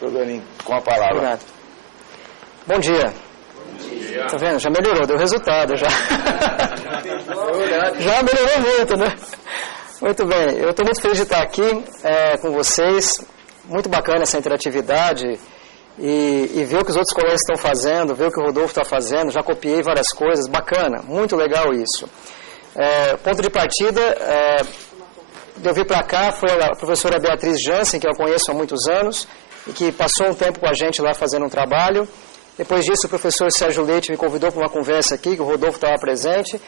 Joganinho, com a palavra. Obrigado. Bom dia. Bom dia. Tá vendo? Já melhorou, deu resultado já. Já melhorou muito, né? Muito bem, eu estou muito feliz de estar aqui com vocês. Muito bacana essa interatividade e ver o que os outros colegas estão fazendo, ver o que o Rodolfo está fazendo. Já copiei várias coisas, bacana, muito legal isso. Ponto de partida, de eu vir para cá foi a professora Beatriz Jansen, que eu conheço há muitos anos, e que passou um tempo com a gente lá fazendo um trabalho. Depois disso, o professor Sérgio Leite me convidou para uma conversa aqui, que o Rodolfo estava presente,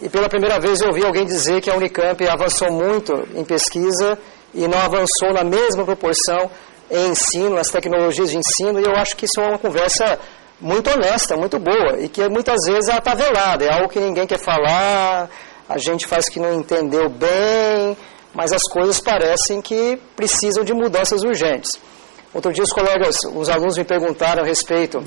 e pela primeira vez eu ouvi alguém dizer que a Unicamp avançou muito em pesquisa e não avançou na mesma proporção em ensino, nas tecnologias de ensino, e eu acho que isso é uma conversa muito honesta, muito boa, e que muitas vezes ela está velada, é algo que ninguém quer falar, a gente faz que não entendeu bem, mas as coisas parecem que precisam de mudanças urgentes. Outro dia os alunos me perguntaram a respeito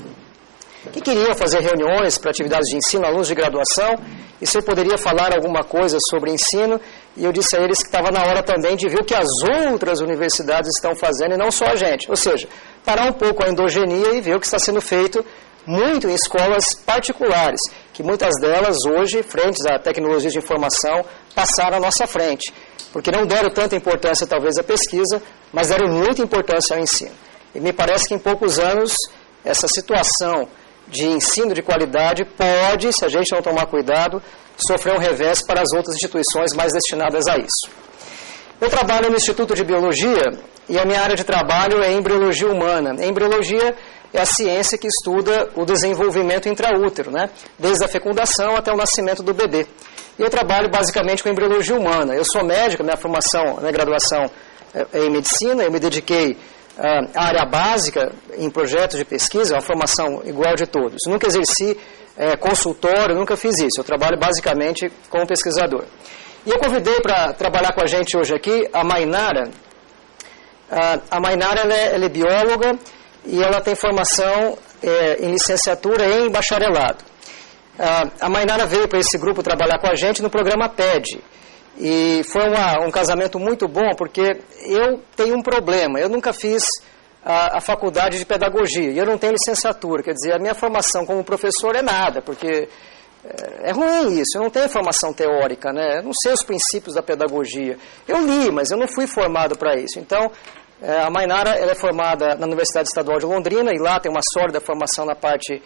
que queriam fazer reuniões para atividades de ensino, alunos de graduação, e se eu poderia falar alguma coisa sobre ensino, e eu disse a eles que estava na hora também de ver o que as outras universidades estão fazendo, e não só a gente. Ou seja, parar um pouco a endogenia e ver o que está sendo feito muito em escolas particulares, que muitas delas hoje, frentes à tecnologia de informação, passaram à nossa frente, porque não deram tanta importância talvez à pesquisa, mas deram muita importância ao ensino. E me parece que em poucos anos essa situação de ensino de qualidade pode, se a gente não tomar cuidado, sofrer um revés para as outras instituições mais destinadas a isso. Eu trabalho no Instituto de Biologia e a minha área de trabalho é embriologia humana. A embriologia é a ciência que estuda o desenvolvimento intraútero, né? Desde a fecundação até o nascimento do bebê. E eu trabalho basicamente com embriologia humana. Eu sou médico, minha formação, minha graduação é em medicina, eu me dediquei à área básica em projetos de pesquisa, uma formação igual de todos. Nunca exerci consultório, nunca fiz isso. Eu trabalho basicamente como pesquisador. E eu convidei para trabalhar com a gente hoje aqui a Mainara. A Mainara ela é bióloga e ela tem formação em licenciatura e em bacharelado. A Mainara veio para esse grupo trabalhar com a gente no programa PED. E foi um casamento muito bom, porque eu tenho um problema. Eu nunca fiz a faculdade de pedagogia e eu não tenho licenciatura. Quer dizer, a minha formação como professor é nada, porque é ruim isso. Eu não tenho formação teórica, né? Eu não sei os princípios da pedagogia. Eu li, mas eu não fui formado para isso. Então, a Mainara ela é formada na Universidade Estadual de Londrina e lá tem uma sólida formação na parte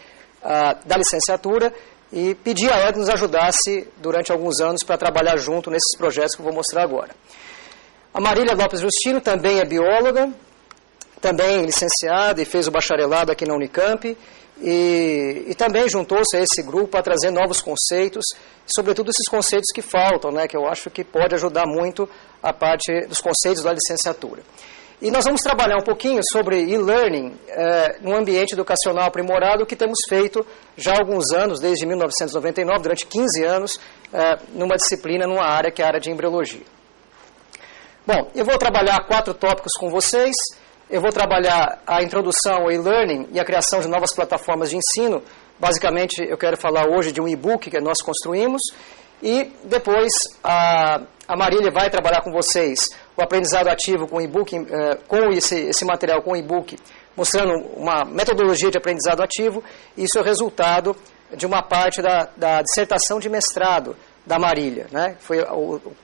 da licenciatura. E pedi a ela que nos ajudasse durante alguns anos para trabalhar junto nesses projetos que eu vou mostrar agora. A Marília Lopes Justino também é bióloga, também licenciada e fez o bacharelado aqui na Unicamp, e também juntou-se a esse grupo para trazer novos conceitos, sobretudo esses conceitos que faltam, né, que eu acho que pode ajudar muito a parte dos conceitos da licenciatura. E nós vamos trabalhar um pouquinho sobre e-learning no ambiente educacional aprimorado, que temos feito já há alguns anos, desde 1999, durante 15 anos, numa disciplina, numa área que é a área de embriologia. Bom, eu vou trabalhar 4 tópicos com vocês. Eu vou trabalhar a introdução ao e-learning e a criação de novas plataformas de ensino. Basicamente, eu quero falar hoje de um e-book que nós construímos. E depois a Marília vai trabalhar com vocês o aprendizado ativo com e-book, com esse material com e-book, mostrando uma metodologia de aprendizado ativo. Isso é o resultado de uma parte da dissertação de mestrado da Marília, né? Foi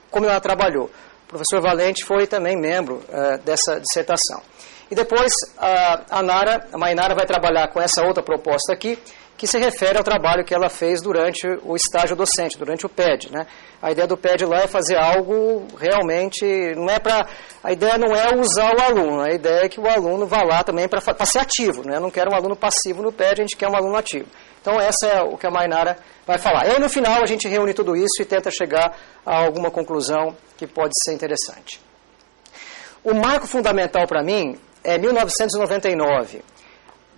como ela trabalhou. O professor Valente foi também membro dessa dissertação. E depois a Mainara vai trabalhar com essa outra proposta aqui, que se refere ao trabalho que ela fez durante o estágio docente, durante o PED, né? A ideia do PED lá é fazer algo realmente, a ideia não é usar o aluno, a ideia é que o aluno vá lá também para ser ativo, né? Eu não quero um aluno passivo no PED, a gente quer um aluno ativo. Então essa é o que a Mainara vai falar. E aí no final a gente reúne tudo isso e tenta chegar a alguma conclusão que pode ser interessante. O marco fundamental para mim é 1999.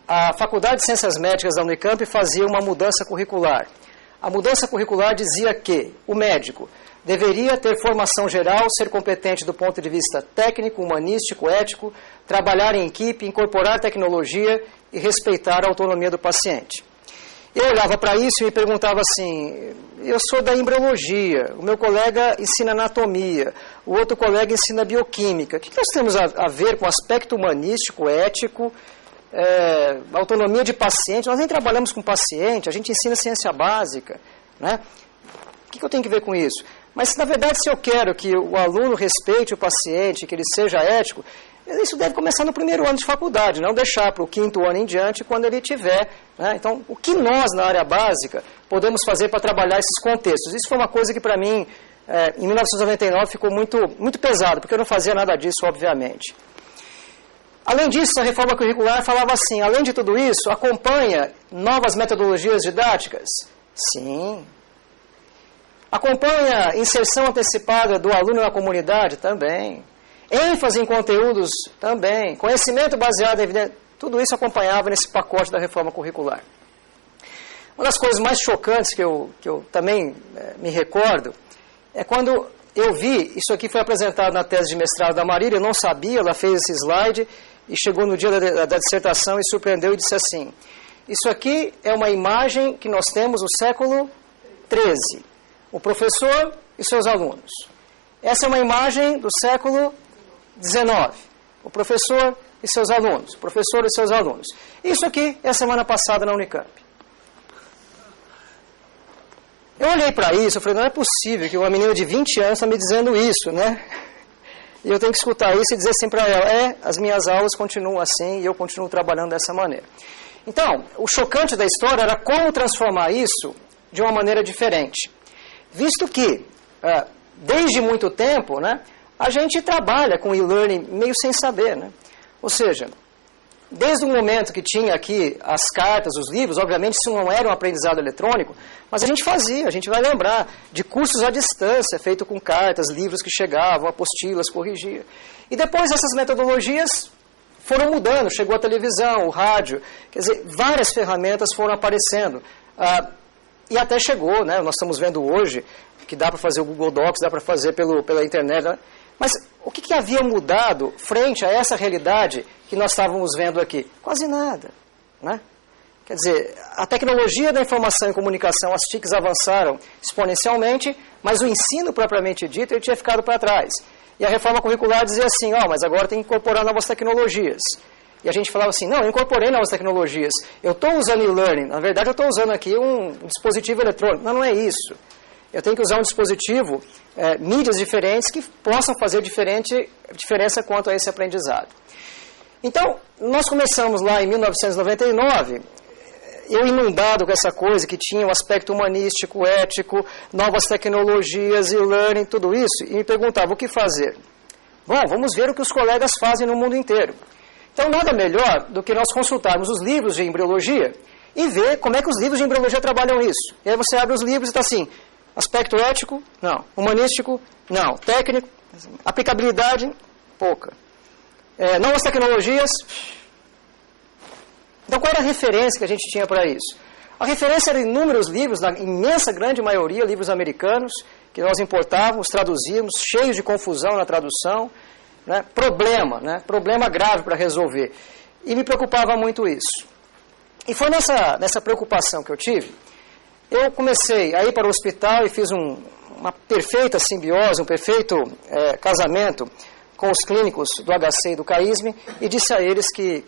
A Faculdade de Ciências Médicas da Unicamp fazia uma mudança curricular. A mudança curricular dizia que o médico deveria ter formação geral, ser competente do ponto de vista técnico, humanístico, ético, trabalhar em equipe, incorporar tecnologia e respeitar a autonomia do paciente. Eu olhava para isso e me perguntava assim, eu sou da embriologia, o meu colega ensina anatomia, o outro colega ensina bioquímica. O que nós temos a ver com aspecto humanístico, ético, autonomia de paciente? Nós nem trabalhamos com paciente, a gente ensina ciência básica, né? O que eu tenho que ver com isso? Mas, na verdade, se eu quero que o aluno respeite o paciente, que ele seja ético, isso deve começar no primeiro ano de faculdade, não deixar para o 5º ano em diante, quando ele tiver. Né? Então, o que nós, na área básica, podemos fazer para trabalhar esses contextos? Isso foi uma coisa que, para mim, em 1999, ficou muito pesado, porque eu não fazia nada disso, obviamente. Além disso, a reforma curricular falava assim, além de tudo isso, acompanha novas metodologias didáticas? Sim. Acompanha inserção antecipada do aluno na comunidade? Também. ênfase em conteúdos também, conhecimento baseado em evidência, tudo isso acompanhava nesse pacote da reforma curricular. Uma das coisas mais chocantes que eu também me recordo é quando eu vi, isso aqui foi apresentado na tese de mestrado da Marília, eu não sabia, ela fez esse slide e chegou no dia da dissertação e surpreendeu e disse assim, isso aqui é uma imagem que nós temos no século XIII, o professor e seus alunos. Essa é uma imagem do século XIX, o professor e seus alunos, o professor e seus alunos. Isso aqui é a semana passada na Unicamp. Eu olhei para isso e falei, não é possível que uma menina de 20 anos está me dizendo isso, né? E eu tenho que escutar isso e dizer assim para ela, as minhas aulas continuam assim e eu continuo trabalhando dessa maneira. Então, o chocante da história era como transformar isso de uma maneira diferente. Visto que, desde muito tempo, né, a gente trabalha com e-learning meio sem saber, né? Ou seja, desde o momento que tinha aqui as cartas, os livros, obviamente isso não era um aprendizado eletrônico, mas a gente fazia, a gente vai lembrar de cursos à distância, feito com cartas, livros que chegavam, apostilas, corrigia. E depois essas metodologias foram mudando, chegou a televisão, o rádio, quer dizer, várias ferramentas foram aparecendo. E até chegou, né, nós estamos vendo hoje, que dá para fazer o Google Docs, dá para fazer pela internet, né? Mas o que havia mudado frente a essa realidade que nós estávamos vendo aqui? Quase nada, né? Quer dizer, a tecnologia da informação e comunicação, as TICs avançaram exponencialmente, mas o ensino propriamente dito, ele tinha ficado para trás. E a reforma curricular dizia assim, mas agora tem que incorporar novas tecnologias. E a gente falava assim, não, eu incorporei novas tecnologias, eu estou usando e-learning, na verdade eu estou usando aqui um dispositivo eletrônico. Não é isso. Eu tenho que usar um dispositivo, mídias diferentes, que possam fazer diferença quanto a esse aprendizado. Então, nós começamos lá em 1999, eu inundado com essa coisa que tinha um aspecto humanístico, ético, novas tecnologias, e-learning, tudo isso, e me perguntava o que fazer. Bom, vamos ver o que os colegas fazem no mundo inteiro. Então, nada melhor do que nós consultarmos os livros de embriologia e ver como é que os livros de embriologia trabalham isso. E aí você abre os livros e está assim, aspecto ético, não. Humanístico, não. Técnico, aplicabilidade, pouca. Novas tecnologias. Então, qual era a referência que a gente tinha para isso? A referência era inúmeros livros, na imensa grande maioria, livros americanos, que nós importávamos, traduzíamos, cheios de confusão na tradução. Né? Problema grave para resolver. E me preocupava muito isso. E foi nessa preocupação que eu tive, eu comecei a ir para o hospital e fiz uma perfeita simbiose, um perfeito casamento com os clínicos do HC e do CAISM e disse a eles que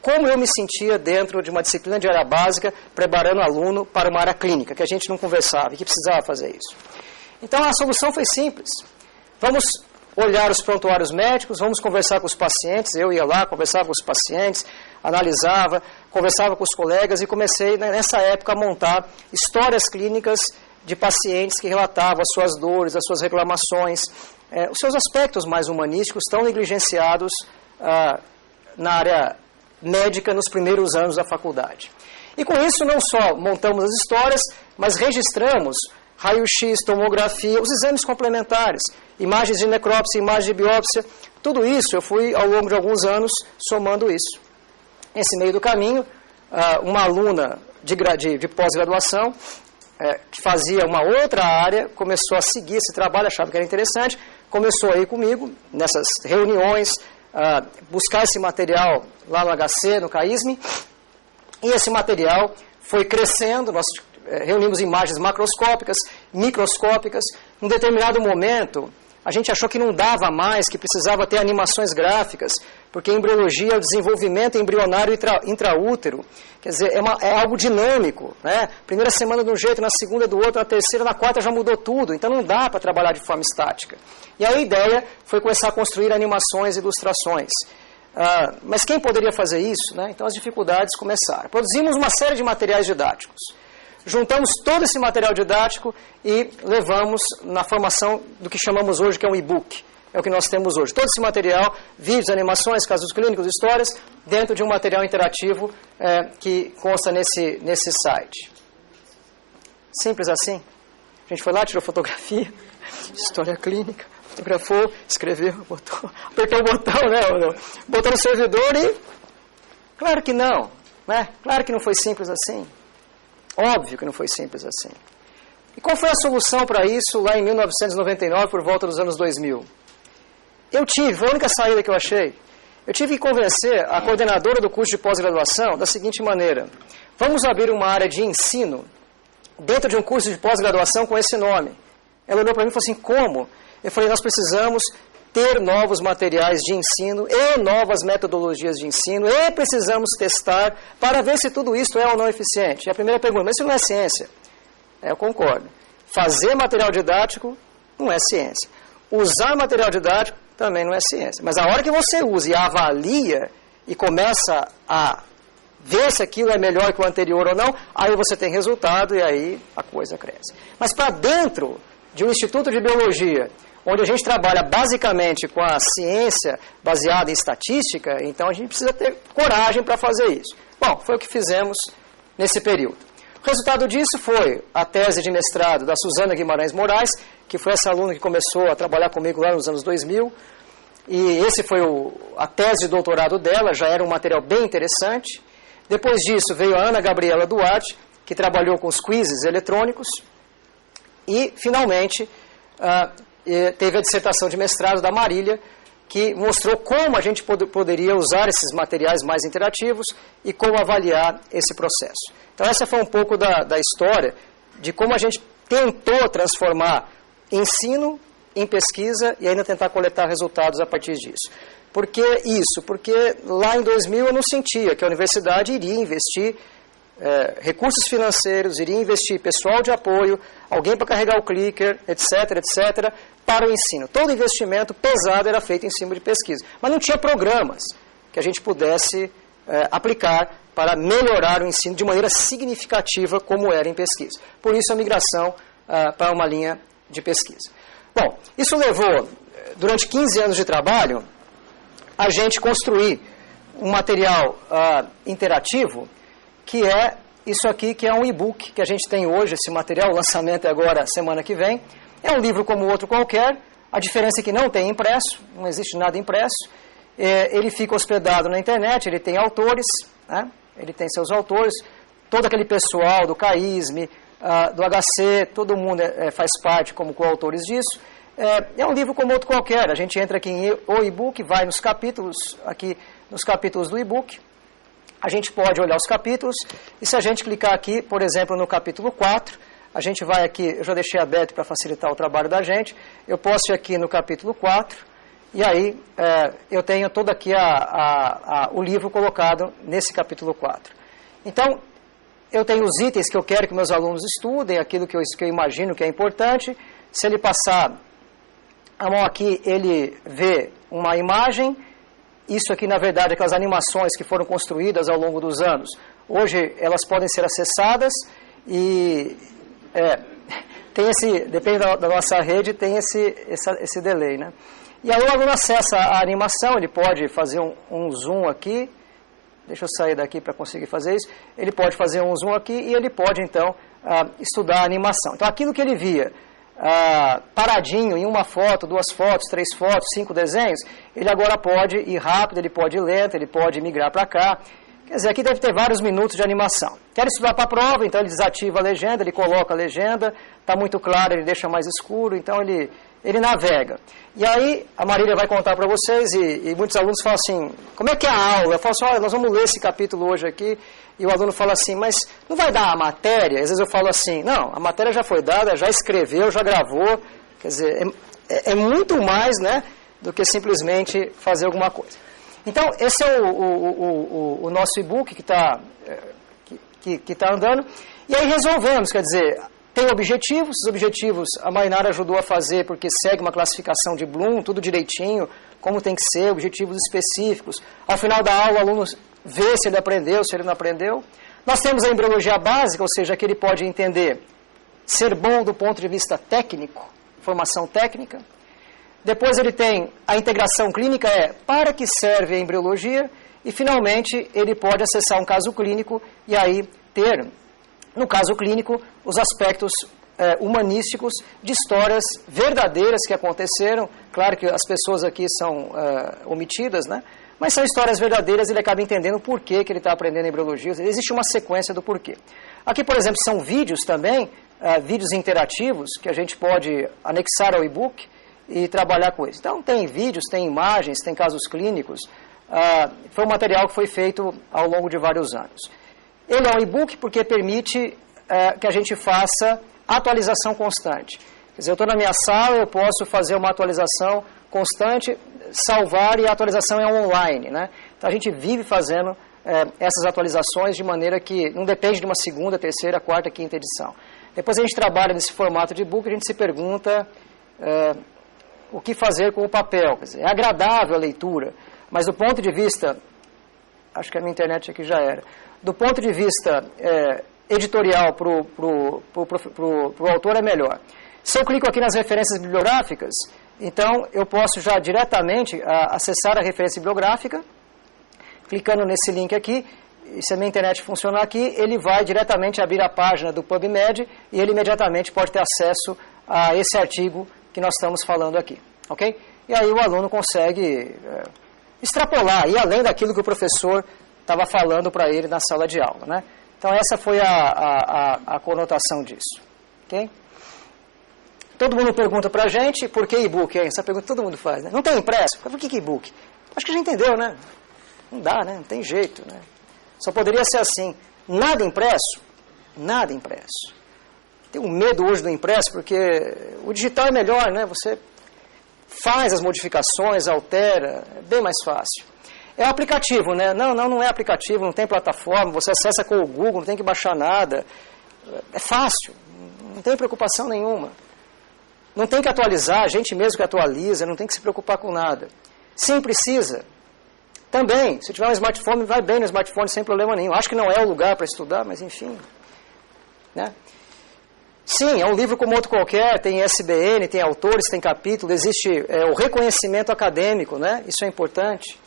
como eu me sentia dentro de uma disciplina de área básica preparando o aluno para uma área clínica, que a gente não conversava e que precisava fazer isso. Então a solução foi simples. Vamos olhar os prontuários médicos, vamos conversar com os pacientes, eu ia lá, conversava com os pacientes, analisava, conversava com os colegas e comecei, nessa época, a montar histórias clínicas de pacientes que relatavam as suas dores, as suas reclamações, os seus aspectos mais humanísticos tão negligenciados na área médica nos primeiros anos da faculdade. E com isso não só montamos as histórias, mas registramos raio-x, tomografia, os exames complementares, imagens de necrópsia, imagens de biópsia, tudo isso eu fui, ao longo de alguns anos, somando isso. Nesse meio do caminho, uma aluna de pós-graduação, que fazia uma outra área, começou a seguir esse trabalho, achava que era interessante, começou a ir comigo, nessas reuniões, buscar esse material lá no HC, no CAISM, e esse material foi crescendo, nós reunimos imagens macroscópicas, microscópicas. Num determinado momento, a gente achou que não dava mais, que precisava ter animações gráficas, porque a embriologia é o desenvolvimento embrionário intraútero. Quer dizer, é algo dinâmico, né? Primeira semana de um jeito, na segunda do outro, na terceira, na quarta já mudou tudo. Então não dá para trabalhar de forma estática. E a ideia foi começar a construir animações e ilustrações. Mas quem poderia fazer isso, né? Então as dificuldades começaram. Produzimos uma série de materiais didáticos. Juntamos todo esse material didático e levamos na formação do que chamamos hoje que é um e-book. É o que nós temos hoje. Todo esse material, vídeos, animações, casos clínicos, histórias, dentro de um material interativo que consta nesse site. Simples assim. A gente foi lá, tirou fotografia, história clínica, fotografou, escreveu, botou, apertou o botão, né? Botou no servidor e... Claro que não, né? Claro que não foi simples assim. Óbvio que não foi simples assim. E qual foi a solução para isso lá em 1999, por volta dos anos 2000? Foi a única saída que eu achei. Eu tive que convencer a coordenadora do curso de pós-graduação da seguinte maneira: vamos abrir uma área de ensino dentro de um curso de pós-graduação com esse nome. Ela olhou para mim e falou assim, como? Eu falei, nós precisamos ter novos materiais de ensino e novas metodologias de ensino e precisamos testar para ver se tudo isso é ou não eficiente. E a primeira pergunta, mas isso não é ciência? Eu concordo. Fazer material didático não é ciência. Usar material didático também não é ciência. Mas a hora que você usa e avalia e começa a ver se aquilo é melhor que o anterior ou não, aí você tem resultado e aí a coisa cresce. Mas para dentro de um instituto de biologia, onde a gente trabalha basicamente com a ciência baseada em estatística, então a gente precisa ter coragem para fazer isso. Bom, foi o que fizemos nesse período. O resultado disso foi a tese de mestrado da Suzana Guimarães Moraes, que foi essa aluna que começou a trabalhar comigo lá nos anos 2000, e esse foi a tese de doutorado dela, já era um material bem interessante. Depois disso veio a Ana Gabriela Duarte, que trabalhou com os quizzes eletrônicos, e finalmente teve a dissertação de mestrado da Marília, que mostrou como a gente poderia usar esses materiais mais interativos e como avaliar esse processo. Então essa foi um pouco da história de como a gente tentou transformar ensino em pesquisa e ainda tentar coletar resultados a partir disso. Por que isso? Porque lá em 2000 eu não sentia que a universidade iria investir recursos financeiros, iria investir pessoal de apoio, alguém para carregar o clicker, etc., etc., para o ensino. Todo investimento pesado era feito em cima de pesquisa. Mas não tinha programas que a gente pudesse aplicar para melhorar o ensino de maneira significativa como era em pesquisa. Por isso a migração para uma linha de pesquisa. Bom, isso levou, durante 15 anos de trabalho, a gente construir um material interativo, que é isso aqui, que é um e-book que a gente tem hoje, esse material, o lançamento é agora, semana que vem. É um livro como outro qualquer, a diferença é que não tem impresso, não existe nada impresso. Ele fica hospedado na internet, ele tem autores, né? Ele tem seus autores, todo aquele pessoal do CAISM, do HC, todo mundo faz parte como coautores disso. É um livro como outro qualquer, a gente entra aqui em o e-book, vai nos capítulos do e-book, a gente pode olhar os capítulos, e se a gente clicar aqui, por exemplo, no capítulo 4, a gente vai aqui, eu já deixei aberto para facilitar o trabalho da gente, eu posso ir aqui no capítulo 4, e aí eu tenho todo aqui o livro colocado nesse capítulo 4. Então, eu tenho os itens que eu quero que meus alunos estudem, aquilo que eu imagino que é importante. Se ele passar a mão aqui, ele vê uma imagem. Isso aqui, na verdade, aquelas animações que foram construídas ao longo dos anos. Hoje, elas podem ser acessadas e depende da nossa rede, tem esse delay, né? E aí o aluno acessa a animação, ele pode fazer um zoom aqui. Deixa eu sair daqui para conseguir fazer isso. Ele pode fazer um zoom aqui e ele pode, então, estudar a animação. Então, aquilo que ele via paradinho em uma foto, 2 fotos, 3 fotos, 5 desenhos, ele agora pode ir rápido, ele pode ir lento, ele pode migrar para cá. Quer dizer, aqui deve ter vários minutos de animação. Quer estudar para a prova, então ele desativa a legenda, ele coloca a legenda, está muito claro, ele deixa mais escuro, então ele navega. E aí, a Marília vai contar para vocês, e muitos alunos falam assim, como é que é a aula? Eu falo assim, olha, nós vamos ler esse capítulo hoje aqui, e o aluno fala assim, mas não vai dar a matéria? Às vezes eu falo assim, não, a matéria já foi dada, já escreveu, já gravou, quer dizer, é muito mais, né, do que simplesmente fazer alguma coisa. Então, esse é o nosso e-book que está andando, e aí resolvemos, quer dizer, tem objetivos, os objetivos a Mainara ajudou a fazer porque segue uma classificação de Bloom, tudo direitinho, como tem que ser, objetivos específicos. Ao final da aula, o aluno vê se ele aprendeu, se ele não aprendeu. Nós temos a embriologia básica, ou seja, que ele pode entender ser bom do ponto de vista técnico, formação técnica. Depois ele tem a integração clínica, para que serve a embriologia, e finalmente ele pode acessar um caso clínico e aí ter, no caso clínico, os aspectos humanísticos de histórias verdadeiras que aconteceram. Claro que as pessoas aqui são omitidas, né? Mas são histórias verdadeiras e ele acaba entendendo o porquê que ele está aprendendo embriologia. Existe uma sequência do porquê. Aqui, por exemplo, são vídeos também, vídeos interativos, que a gente pode anexar ao e-book e trabalhar com isso. Então, tem vídeos, tem imagens, tem casos clínicos. Foi um material que foi feito ao longo de vários anos. Ele é um e-book porque permite que a gente faça atualização constante. Quer dizer, eu estou na minha sala, eu posso fazer uma atualização constante, salvar, e a atualização é online, né? Então, a gente vive fazendo essas atualizações de maneira que não depende de uma segunda, terceira, quarta, quinta edição. Depois a gente trabalha nesse formato de e-book, a gente se pergunta o que fazer com o papel. Quer dizer, é agradável a leitura, mas do ponto de vista, acho que a minha internet aqui já era, do ponto de vista editorial para o autor é melhor. Se eu clico aqui nas referências bibliográficas, então eu posso já diretamente acessar a referência bibliográfica, clicando nesse link aqui, e se a minha internet funcionar aqui, ele vai diretamente abrir a página do PubMed e ele imediatamente pode ter acesso a esse artigo que nós estamos falando aqui, ok? E aí o aluno consegue extrapolar, ir além daquilo que o professor estava falando para ele na sala de aula, né? Então essa foi a conotação disso, ok? Todo mundo pergunta para a gente, por que e-book? Essa pergunta todo mundo faz, né? Não tem impresso? Por que e-book? Acho que já entendeu, né? Não dá, né? Não tem jeito, né? Só poderia ser assim. Nada impresso? Nada impresso. Tenho medo hoje do impresso, porque o digital é melhor, né? Você faz as modificações, altera, é bem mais fácil. É o aplicativo, né? Não é aplicativo, não tem plataforma, você acessa com o Google, não tem que baixar nada. É fácil, não tem preocupação nenhuma. Não tem que atualizar, a gente mesmo que atualiza, não tem que se preocupar com nada. Sim, precisa. Também, se tiver um smartphone, vai bem no smartphone sem problema nenhum. Acho que não é o lugar para estudar, mas enfim. Né? Sim, é um livro como outro qualquer, tem ISBN, tem autores, tem capítulo, existe o reconhecimento acadêmico, né? Isso é importante.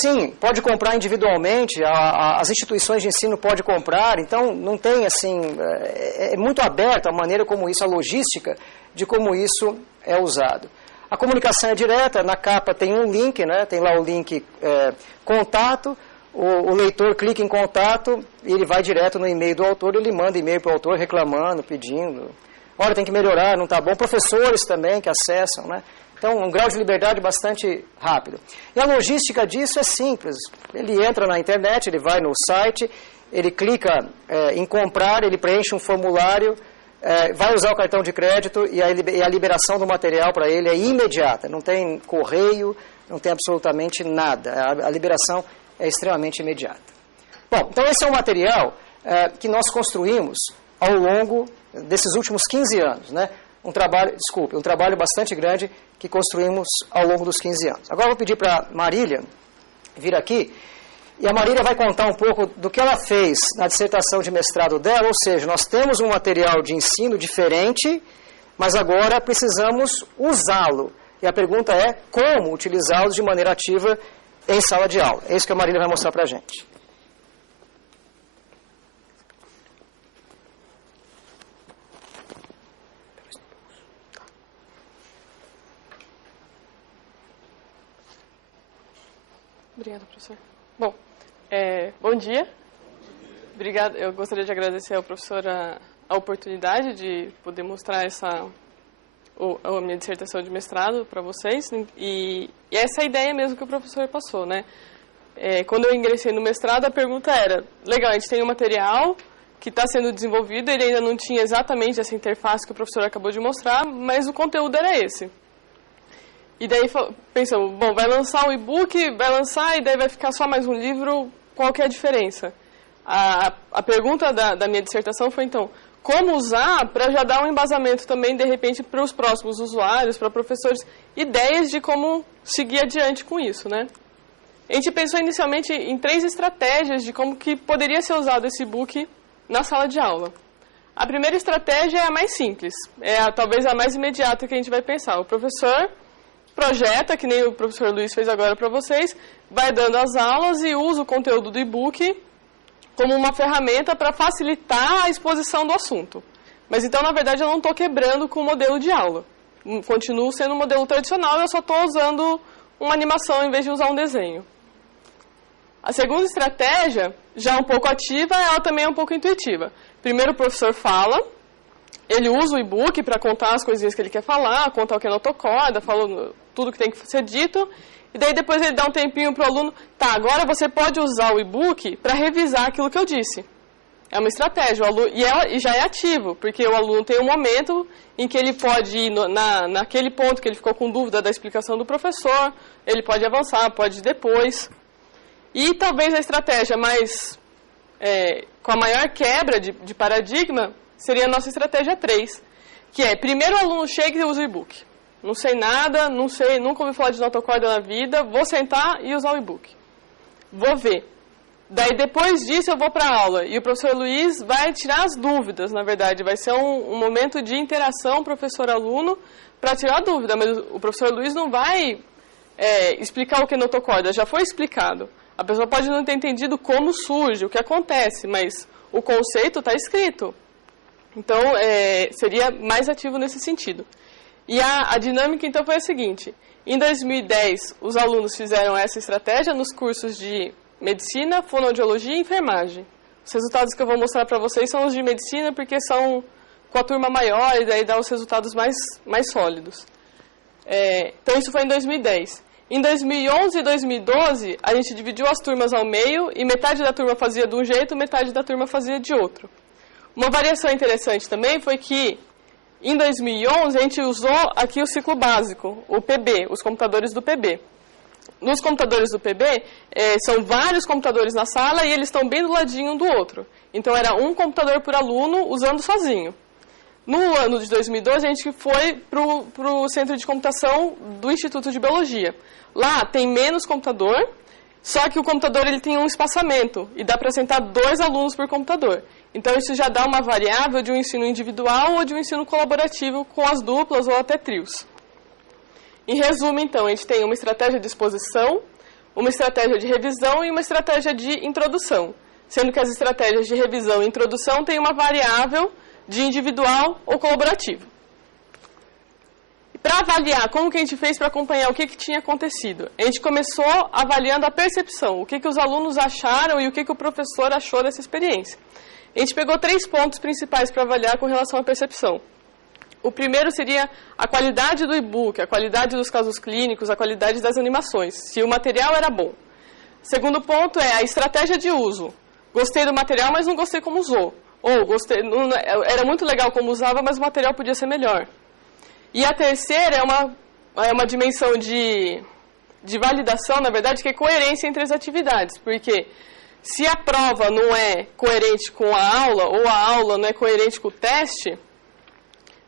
Sim, pode comprar individualmente, as instituições de ensino podem comprar, então não tem assim, é muito aberta a maneira como isso, a logística de como isso é usado. A comunicação é direta, na capa tem um link, né? Tem lá o link contato, o leitor clica em contato e ele vai direto no e-mail do autor, ele manda e-mail para o autor reclamando, pedindo, olha, tem que melhorar, não está bom. Professores também que acessam, né? Então, um grau de liberdade bastante rápido. E a logística disso é simples. Ele entra na internet, ele vai no site, ele clica em comprar, ele preenche um formulário, vai usar o cartão de crédito e a liberação do material para ele é imediata. Não tem correio, não tem absolutamente nada. A liberação é extremamente imediata. Bom, então esse é um material que nós construímos ao longo desses últimos 15 anos, né? Um trabalho bastante grande que construímos ao longo dos 15 anos. Agora eu vou pedir para a Marília vir aqui, e a Marília vai contar um pouco do que ela fez na dissertação de mestrado dela, ou seja, nós temos um material de ensino diferente, mas agora precisamos usá-lo. E a pergunta é como utilizá-lo de maneira ativa em sala de aula. É isso que a Marília vai mostrar para a gente. Obrigada, professor. Bom, bom dia. Obrigada. Eu gostaria de agradecer ao professor a oportunidade de poder mostrar a minha dissertação de mestrado para vocês. E essa é a ideia mesmo que o professor passou, né? quando eu ingressei no mestrado, a pergunta era, legal, a gente tem um material que está sendo desenvolvido, ele ainda não tinha exatamente essa interface que o professor acabou de mostrar, mas o conteúdo era esse. E daí pensamos, bom, vai lançar um e-book, vai lançar e daí vai ficar só mais um livro, qual que é a diferença? A pergunta da minha dissertação foi, então, como usar para já dar um embasamento também, de repente, para os próximos usuários, para professores, ideias de como seguir adiante com isso, né? A gente pensou inicialmente em 3 estratégias de como que poderia ser usado esse e-book na sala de aula. A primeira estratégia é a mais simples, talvez a mais imediata que a gente vai pensar. O professor projeta, que nem o professor Luiz fez agora para vocês, vai dando as aulas e usa o conteúdo do e-book como uma ferramenta para facilitar a exposição do assunto. Mas então, na verdade, eu não estou quebrando com o modelo de aula. Continuo sendo um modelo tradicional, eu só estou usando uma animação em vez de usar um desenho. A segunda estratégia, já um pouco ativa, ela também é um pouco intuitiva. Primeiro o professor fala, ele usa o e-book para contar as coisinhas que ele quer falar, contar o que é notocorda, fala tudo que tem que ser dito, e daí depois ele dá um tempinho para o aluno, tá, agora você pode usar o e-book para revisar aquilo que eu disse. É uma estratégia, e já é ativo, porque o aluno tem um momento em que ele pode ir naquele ponto que ele ficou com dúvida da explicação do professor, ele pode avançar, pode ir depois. E talvez a estratégia com a maior quebra de paradigma seria a nossa estratégia 3, que é, primeiro o aluno chega e usa o e-book. Não sei nada, nunca ouvi falar de notocorda na vida, vou sentar e usar o e-book. Vou ver. Daí, depois disso, eu vou para a aula. E o professor Luiz vai tirar as dúvidas, na verdade. Vai ser um momento de interação professor-aluno para tirar a dúvida. Mas o professor Luiz não vai explicar o que é notocorda, já foi explicado. A pessoa pode não ter entendido como surge, o que acontece, mas o conceito está escrito. Então, seria mais ativo nesse sentido. E a dinâmica, então, foi a seguinte. Em 2010, os alunos fizeram essa estratégia nos cursos de medicina, fonoaudiologia e enfermagem. Os resultados que eu vou mostrar para vocês são os de medicina, porque são com a turma maior e daí dá os resultados mais sólidos. Então, isso foi em 2010. Em 2011 e 2012, a gente dividiu as turmas ao meio e metade da turma fazia de um jeito, metade da turma fazia de outro. Uma variação interessante também foi que, em 2011, a gente usou aqui o ciclo básico, o PB, os computadores do PB. Nos computadores do PB, são vários computadores na sala e eles estão bem do ladinho um do outro. Então, era um computador por aluno usando sozinho. No ano de 2012, a gente foi para o centro de computação do Instituto de Biologia. Lá tem menos computador, só que o computador ele tem um espaçamento e dá para sentar 2 alunos por computador. Então, isso já dá uma variável de um ensino individual ou de um ensino colaborativo com as duplas ou até trios. Em resumo, então, a gente tem uma estratégia de exposição, uma estratégia de revisão e uma estratégia de introdução, sendo que as estratégias de revisão e introdução têm uma variável de individual ou colaborativo. Para avaliar como que a gente fez para acompanhar o que tinha acontecido, a gente começou avaliando a percepção, o que os alunos acharam e o que o professor achou dessa experiência. A gente pegou 3 pontos principais para avaliar com relação à percepção. O primeiro seria a qualidade do e-book, a qualidade dos casos clínicos, a qualidade das animações, se o material era bom. O segundo ponto é a estratégia de uso. Gostei do material, mas não gostei como usou. Ou gostei, era muito legal como usava, mas o material podia ser melhor. E a terceira é uma dimensão de validação, na verdade, que é coerência entre as atividades. Porque se a prova não é coerente com a aula, ou a aula não é coerente com o teste,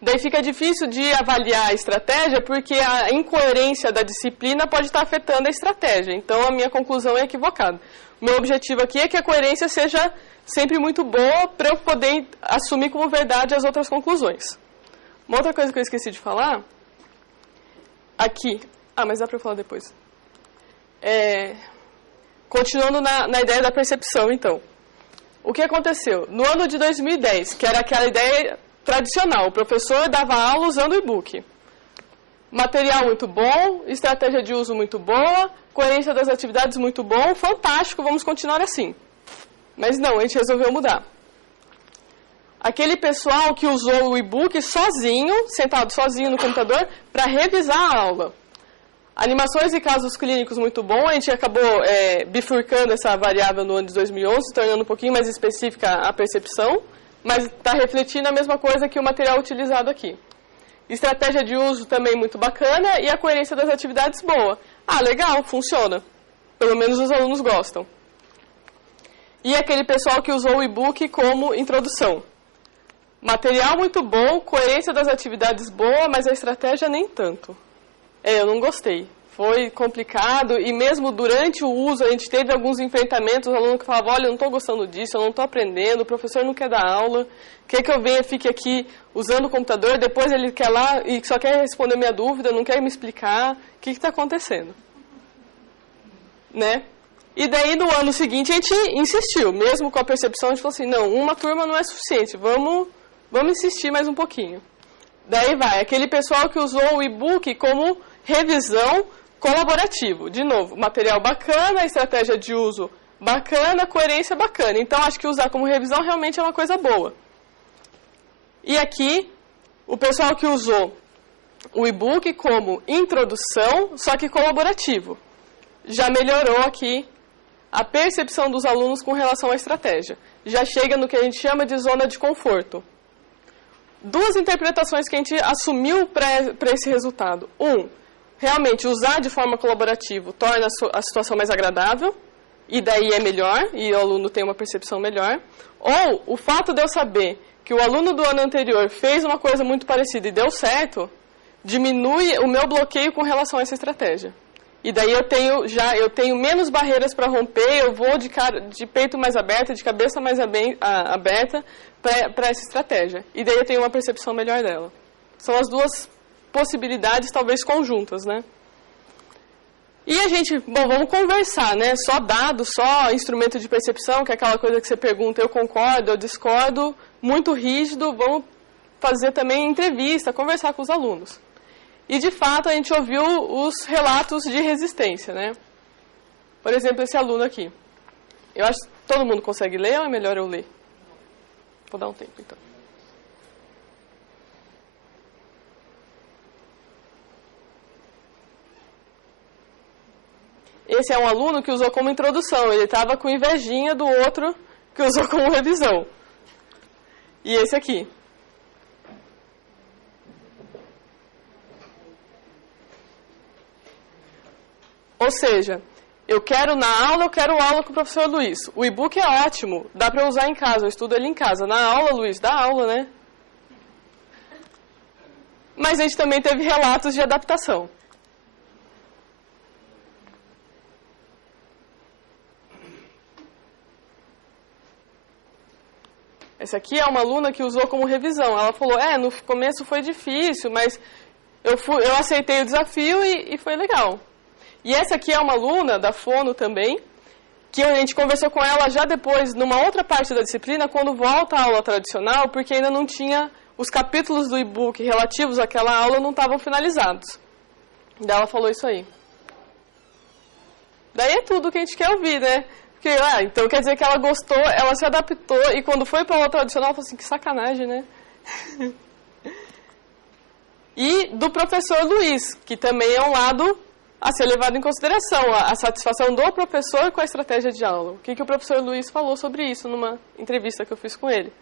daí fica difícil de avaliar a estratégia, porque a incoerência da disciplina pode estar afetando a estratégia. Então, a minha conclusão é equivocada. O meu objetivo aqui é que a coerência seja sempre muito boa para eu poder assumir como verdade as outras conclusões. Uma outra coisa que eu esqueci de falar, aqui, mas dá para eu falar depois. Continuando na ideia da percepção, então. O que aconteceu? No ano de 2010, que era aquela ideia tradicional, o professor dava aula usando o e-book. Material muito bom, estratégia de uso muito boa, coerência das atividades muito bom, fantástico, vamos continuar assim. Mas não, a gente resolveu mudar. Aquele pessoal que usou o e-book sozinho, sentado sozinho no computador, para revisar a aula. Animações e casos clínicos muito bom. A gente acabou bifurcando essa variável no ano de 2011, tornando um pouquinho mais específica a percepção, mas está refletindo a mesma coisa que o material utilizado aqui. Estratégia de uso também muito bacana e a coerência das atividades boa. Ah, legal, funciona. Pelo menos os alunos gostam. E aquele pessoal que usou o e-book como introdução. Material muito bom, coerência das atividades boa, mas a estratégia nem tanto. Eu não gostei. Foi complicado e mesmo durante o uso a gente teve alguns enfrentamentos, o aluno que falava, olha, eu não estou gostando disso, eu não estou aprendendo, o professor não quer dar aula, quer que eu venha e fique aqui usando o computador, depois ele quer lá e só quer responder minha dúvida, não quer me explicar, o que está acontecendo? Né? E daí no ano seguinte a gente insistiu, mesmo com a percepção, a gente falou assim, não, uma turma não é suficiente, vamos insistir mais um pouquinho. Daí vai, aquele pessoal que usou o e-book como revisão colaborativo. De novo, material bacana, estratégia de uso bacana, coerência bacana. Então, acho que usar como revisão realmente é uma coisa boa. E aqui, o pessoal que usou o e-book como introdução, só que colaborativo. Já melhorou aqui a percepção dos alunos com relação à estratégia. Já chega no que a gente chama de zona de conforto. Duas interpretações que a gente assumiu para esse resultado. Realmente usar de forma colaborativa torna a situação mais agradável, e daí é melhor, e o aluno tem uma percepção melhor. Ou o fato de eu saber que o aluno do ano anterior fez uma coisa muito parecida e deu certo, diminui o meu bloqueio com relação a essa estratégia. E daí eu tenho menos barreiras para romper, eu vou de peito mais aberto, de cabeça mais aberta para essa estratégia. E daí eu tenho uma percepção melhor dela. São as duas possibilidades, talvez conjuntas, né? E a gente, vamos conversar, né? Só dados, só instrumento de percepção, que é aquela coisa que você pergunta, eu concordo, eu discordo, muito rígido, vamos fazer também entrevista, conversar com os alunos. E, de fato, a gente ouviu os relatos de resistência, né? Por exemplo, esse aluno aqui. Eu acho que todo mundo consegue ler ou é melhor eu ler? Vou dar um tempo, então. Esse é um aluno que usou como introdução. Ele estava com invejinha do outro que usou como revisão. E esse aqui. Ou seja, eu quero aula com o professor Luiz. O e-book é ótimo, dá para usar em casa, eu estudo ele em casa. Na aula, Luiz, dá aula, né? Mas a gente também teve relatos de adaptação. Essa aqui é uma aluna que usou como revisão. Ela falou, no começo foi difícil, mas eu aceitei o desafio e foi legal. E essa aqui é uma aluna da Fono também, que a gente conversou com ela já depois, numa outra parte da disciplina, quando volta à aula tradicional, porque ainda não tinha, os capítulos do e-book relativos àquela aula não estavam finalizados. Daí ela falou isso aí. Daí é tudo que a gente quer ouvir, né? Porque, então quer dizer que ela gostou, ela se adaptou, e quando foi para a aula tradicional, ela falou assim, que sacanagem, né? E do professor Luiz, que também é um lado a ser levado em consideração, a satisfação do professor com a estratégia de aula. O que o professor Luiz falou sobre isso numa entrevista que eu fiz com ele?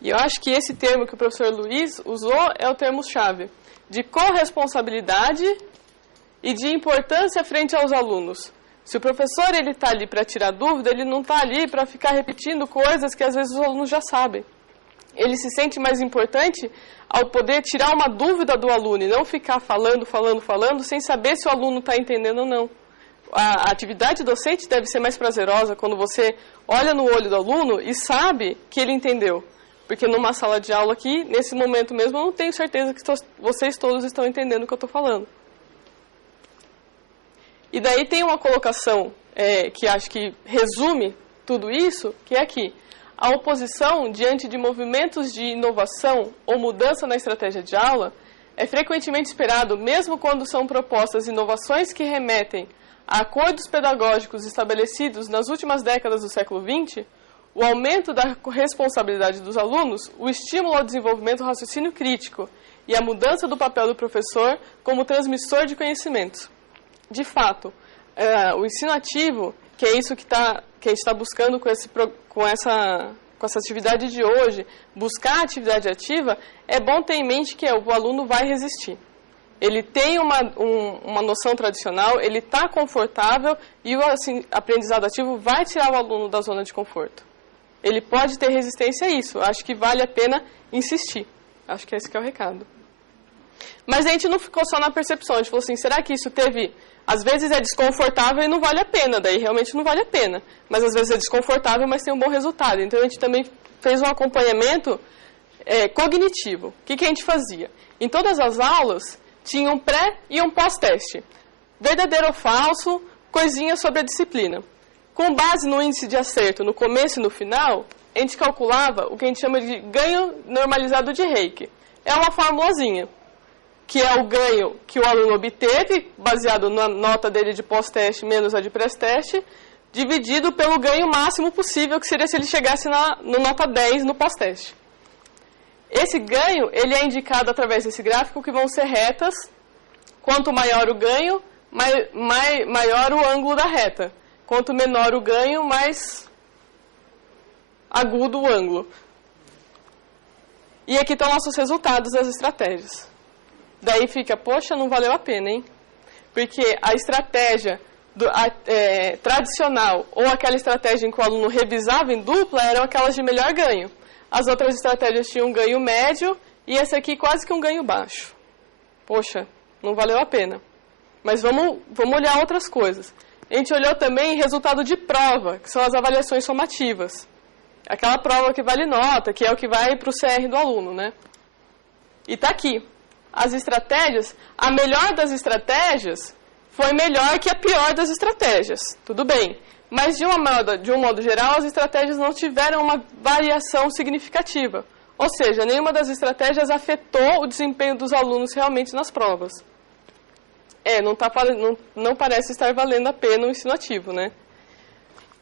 E eu acho que esse termo que o professor Luiz usou é o termo-chave, de corresponsabilidade e de importância frente aos alunos. Se o professor está ali para tirar dúvida, ele não está ali para ficar repetindo coisas que às vezes os alunos já sabem. Ele se sente mais importante ao poder tirar uma dúvida do aluno e não ficar falando, sem saber se o aluno está entendendo ou não. A atividade docente deve ser mais prazerosa quando você olha no olho do aluno e sabe que ele entendeu. Porque numa sala de aula aqui, nesse momento mesmo, eu não tenho certeza que vocês todos estão entendendo o que eu estou falando. E daí tem uma colocação que acho que resume tudo isso, que é aqui. A oposição diante de movimentos de inovação ou mudança na estratégia de aula é frequentemente esperado, mesmo quando são propostas inovações que remetem acordos pedagógicos estabelecidos nas últimas décadas do século XX, o aumento da responsabilidade dos alunos, o estímulo ao desenvolvimento do raciocínio crítico e a mudança do papel do professor como transmissor de conhecimentos. De fato, o ensino ativo, que é isso que a gente está buscando com essa atividade de hoje, buscar a atividade ativa, é bom ter em mente que o aluno vai resistir. Ele tem uma noção tradicional, ele está confortável e o aprendizado ativo vai tirar o aluno da zona de conforto. Ele pode ter resistência a isso. Acho que vale a pena insistir. Acho que esse que é o recado. Mas a gente não ficou só na percepção. A gente falou assim, será que isso teve... Às vezes é desconfortável e não vale a pena. Daí realmente não vale a pena. Mas às vezes é desconfortável, mas tem um bom resultado. Então a gente também fez um acompanhamento cognitivo. O que a gente fazia? Em todas as aulas... tinha um pré e um pós-teste. Verdadeiro ou falso, coisinha sobre a disciplina. Com base no índice de acerto no começo e no final, a gente calculava o que a gente chama de ganho normalizado de Reiki. É uma formulazinha, que é o ganho que o aluno obteve, baseado na nota dele de pós-teste menos a de pré-teste, dividido pelo ganho máximo possível, que seria se ele chegasse no nota 10 no pós-teste. Esse ganho, ele é indicado através desse gráfico, que vão ser retas. Quanto maior o ganho, maior o ângulo da reta. Quanto menor o ganho, mais agudo o ângulo. E aqui estão nossos resultados das estratégias. Daí fica, poxa, não valeu a pena, hein? Porque a estratégia tradicional ou aquela estratégia em que o aluno revisava em dupla eram aquelas de melhor ganho. As outras estratégias tinham um ganho médio e esse aqui quase que um ganho baixo. Poxa, não valeu a pena. Mas vamos olhar outras coisas. A gente olhou também resultado de prova, que são as avaliações somativas. Aquela prova que vale nota, que é o que vai para o CR do aluno, né? E está aqui. As estratégias, a melhor das estratégias foi melhor que a pior das estratégias. Tudo bem. Mas, de um modo geral, as estratégias não tiveram uma variação significativa. Ou seja, nenhuma das estratégias afetou o desempenho dos alunos realmente nas provas. Não parece estar valendo a pena o ensino ativo, né?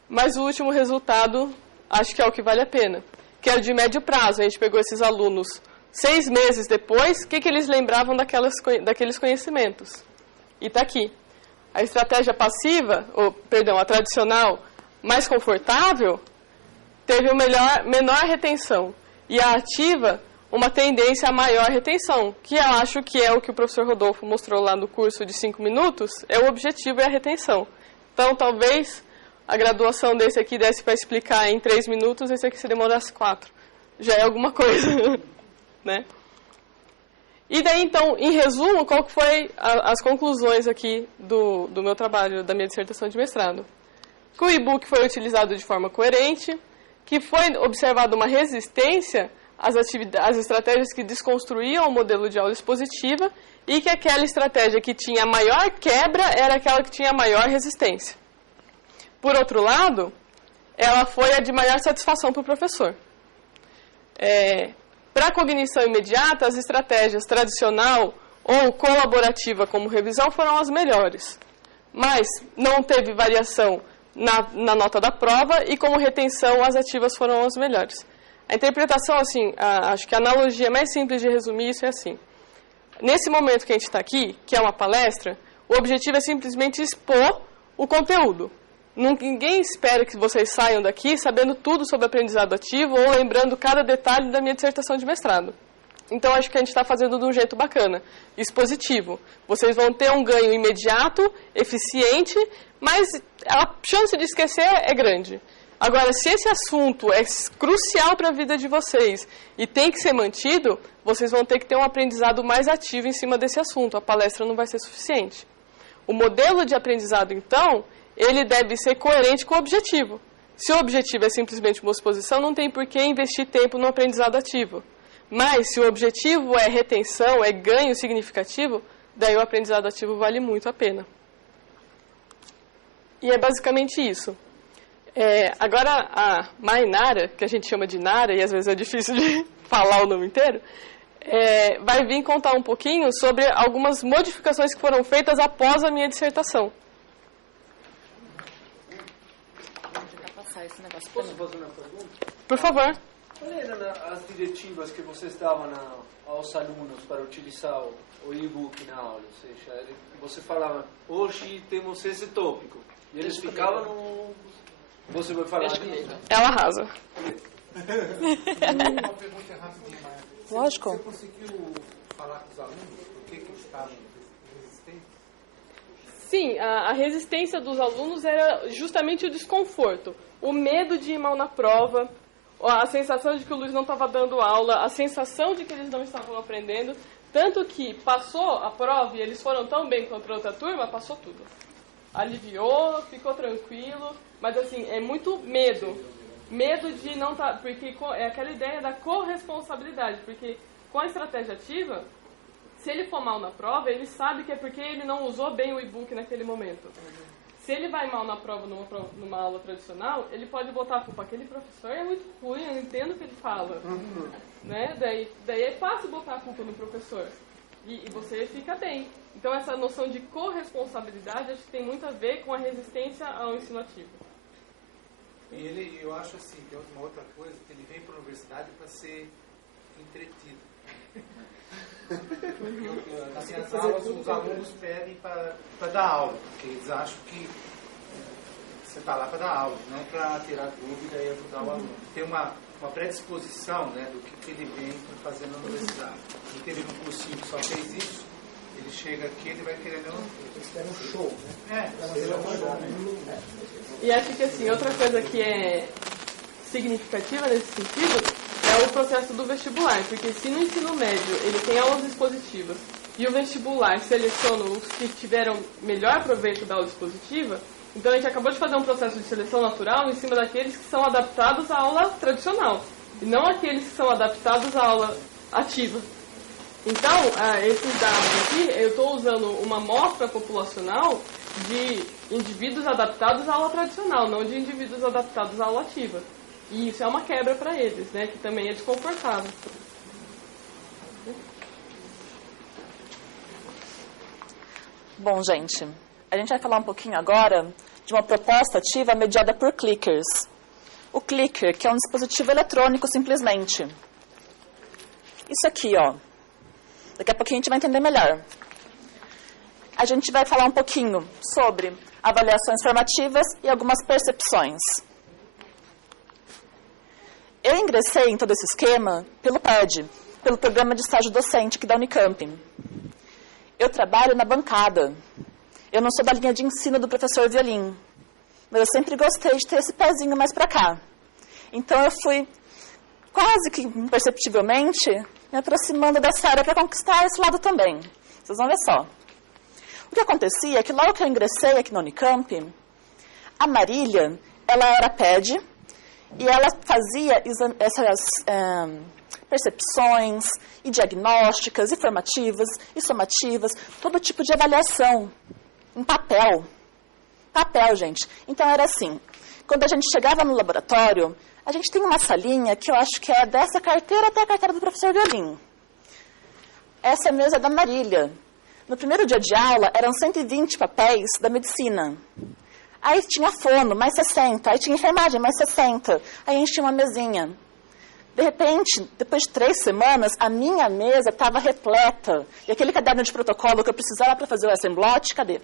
Mas o último resultado, acho que é o que vale a pena, que é o de médio prazo. A gente pegou esses alunos 6 meses depois, o que eles lembravam daqueles conhecimentos. E está aqui. A estratégia passiva, a tradicional, mais confortável, teve menor retenção. E a ativa, uma tendência a maior retenção, que eu acho que é o que o professor Rodolfo mostrou lá no curso de 5 minutos, o objetivo é a retenção. Então, talvez a graduação desse aqui desse para explicar em 3 minutos, esse aqui se demorasse 4. Já é alguma coisa, né? E daí, então, em resumo, qual que foi as conclusões aqui do meu trabalho, da minha dissertação de mestrado? Que o e-book foi utilizado de forma coerente, que foi observada uma resistência às estratégias que desconstruíam o modelo de aula expositiva e que aquela estratégia que tinha maior quebra era aquela que tinha maior resistência. Por outro lado, ela foi a de maior satisfação para o professor. Para a cognição imediata, as estratégias tradicional ou colaborativa como revisão foram as melhores. Mas não teve variação na nota da prova e como retenção as ativas foram as melhores. A interpretação, acho que a analogia mais simples de resumir isso é assim. Nesse momento que a gente está aqui, que é uma palestra, o objetivo é simplesmente expor o conteúdo. Ninguém espera que vocês saiam daqui sabendo tudo sobre aprendizado ativo ou lembrando cada detalhe da minha dissertação de mestrado. Então, acho que a gente está fazendo de um jeito bacana, expositivo. Vocês vão ter um ganho imediato, eficiente, mas a chance de esquecer é grande. Agora, se esse assunto é crucial para a vida de vocês e tem que ser mantido, vocês vão ter que ter um aprendizado mais ativo em cima desse assunto. A palestra não vai ser suficiente. O modelo de aprendizado, então, ele deve ser coerente com o objetivo. Se o objetivo é simplesmente uma exposição, não tem por que investir tempo no aprendizado ativo. Mas, se o objetivo é retenção, é ganho significativo, daí o aprendizado ativo vale muito a pena. E é basicamente isso. Agora, a Mainara, que a gente chama de Nara, e às vezes é difícil de falar o nome inteiro, vai vir contar um pouquinho sobre algumas modificações que foram feitas após a minha dissertação. esse negócio pra mim. Posso fazer uma pergunta? Por favor. Quais eram as diretivas que vocês davam aos alunos para utilizar o e-book na aula? Ou seja, você falava, hoje temos esse tópico. E eles ficavam no... Você vai falar disso? Ela arrasa. Uma pergunta rapidinha, Maia. Lógico. Você conseguiu falar com os alunos por que eles estavam resistentes? Sim, a resistência dos alunos era justamente o desconforto. O medo de ir mal na prova, a sensação de que o Luiz não estava dando aula, a sensação de que eles não estavam aprendendo. Tanto que passou a prova e eles foram tão bem contra a outra turma, passou tudo. Aliviou, ficou tranquilo, mas assim, é muito medo. Medo de não estar... porque é aquela ideia da corresponsabilidade, porque com a estratégia ativa, se ele for mal na prova, ele sabe que é porque ele não usou bem o e-book naquele momento. Se ele vai mal na prova, numa aula tradicional, ele pode botar a culpa. Aquele professor é muito ruim, eu não entendo o que ele fala. Né? Daí é fácil botar a culpa no professor. E você fica bem. Então, essa noção de corresponsabilidade acho que tem muito a ver com a resistência ao ensino ativo. E eu acho assim, tem uma outra coisa, que ele vem para a universidade para ser entretido. Assim, as aulas, os alunos pedem para dar aula, porque eles acham que você está lá para dar aula, não para tirar dúvida e ajudar o aluno. Tem uma predisposição, né, do que ele vem fazendo na universidade. Ele teve um cursinho que só fez isso, ele chega aqui, ele vai querer um show, né? Um show. E acho que, assim, outra coisa que é significativa nesse sentido é o processo do vestibular, porque se no ensino médio ele tem aulas expositivas e o vestibular seleciona os que tiveram melhor proveito da aula expositiva, então a gente acabou de fazer um processo de seleção natural em cima daqueles que são adaptados à aula tradicional, e não aqueles que são adaptados à aula ativa. Então, esses dados aqui, eu estou usando uma amostra populacional de indivíduos adaptados à aula tradicional, não de indivíduos adaptados à aula ativa. E isso é uma quebra para eles, né, que também é desconfortável. Bom, gente, a gente vai falar um pouquinho agora de uma proposta ativa mediada por clickers. O clicker, que é um dispositivo eletrônico, simplesmente. Isso aqui, ó. Daqui a pouquinho a gente vai entender melhor. A gente vai falar um pouquinho sobre avaliações formativas e algumas percepções. Eu ingressei em todo esse esquema pelo PED, pelo Programa de Estágio Docente aqui da Unicamp. Eu trabalho na bancada. Eu não sou da linha de ensino do professor Violim, mas eu sempre gostei de ter esse pezinho mais para cá. Então eu fui quase que imperceptivelmente me aproximando dessa área para conquistar esse lado também. Vocês vão ver só. O que acontecia é que logo que eu ingressei aqui na Unicamp, a Marília, ela era PED, e ela fazia essas percepções e diagnósticas, e formativas, e somativas, todo tipo de avaliação, em papel. Papel, gente. Então, era assim, quando a gente chegava no laboratório, a gente tem uma salinha que eu acho que é dessa carteira até a carteira do professor Violim. Essa mesa é da Marília. No primeiro dia de aula, eram 120 papéis da medicina. Aí tinha fono, mais 60. Aí tinha enfermagem, mais 60. Aí a gente tinha uma mesinha. De repente, depois de 3 semanas, a minha mesa estava repleta. E aquele caderno de protocolo que eu precisava para fazer o assemblote, cadê?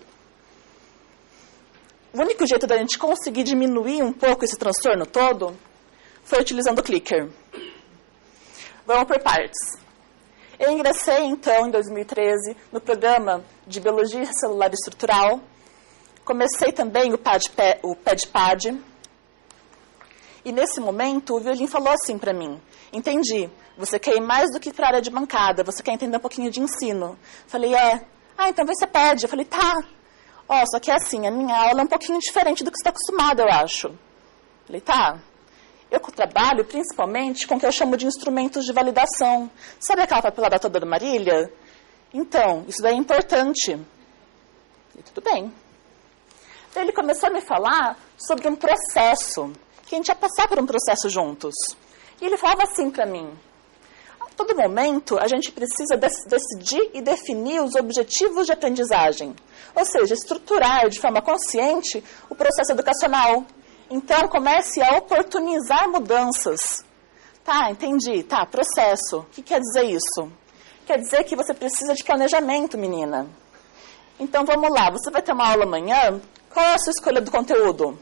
O único jeito da gente conseguir diminuir um pouco esse transtorno todo foi utilizando o clicker. Vamos por partes. Eu ingressei, então, em 2013, no programa de Biologia Celular Estrutural. Comecei também o PED-PAD. E, nesse momento, o Violim falou assim para mim: entendi, você quer ir mais do que para a área de bancada, você quer entender um pouquinho de ensino. Falei, então vai ser PED. Eu falei, tá. Só que é assim, a minha aula é um pouquinho diferente do que você está acostumado, eu acho. Falei, tá. Eu trabalho principalmente com o que eu chamo de instrumentos de validação. Sabe aquela papelada toda da Marília? Então, isso daí é importante. E tudo bem. Daí ele começou a me falar sobre um processo, que a gente ia passar por um processo juntos. E ele falava assim para mim: a todo momento a gente precisa decidir e definir os objetivos de aprendizagem. Ou seja, estruturar de forma consciente o processo educacional. Então, comece a oportunizar mudanças. Tá, entendi. Tá, processo. O que quer dizer isso? Quer dizer que você precisa de planejamento, menina. Então, vamos lá. Você vai ter uma aula amanhã. Qual é a sua escolha do conteúdo?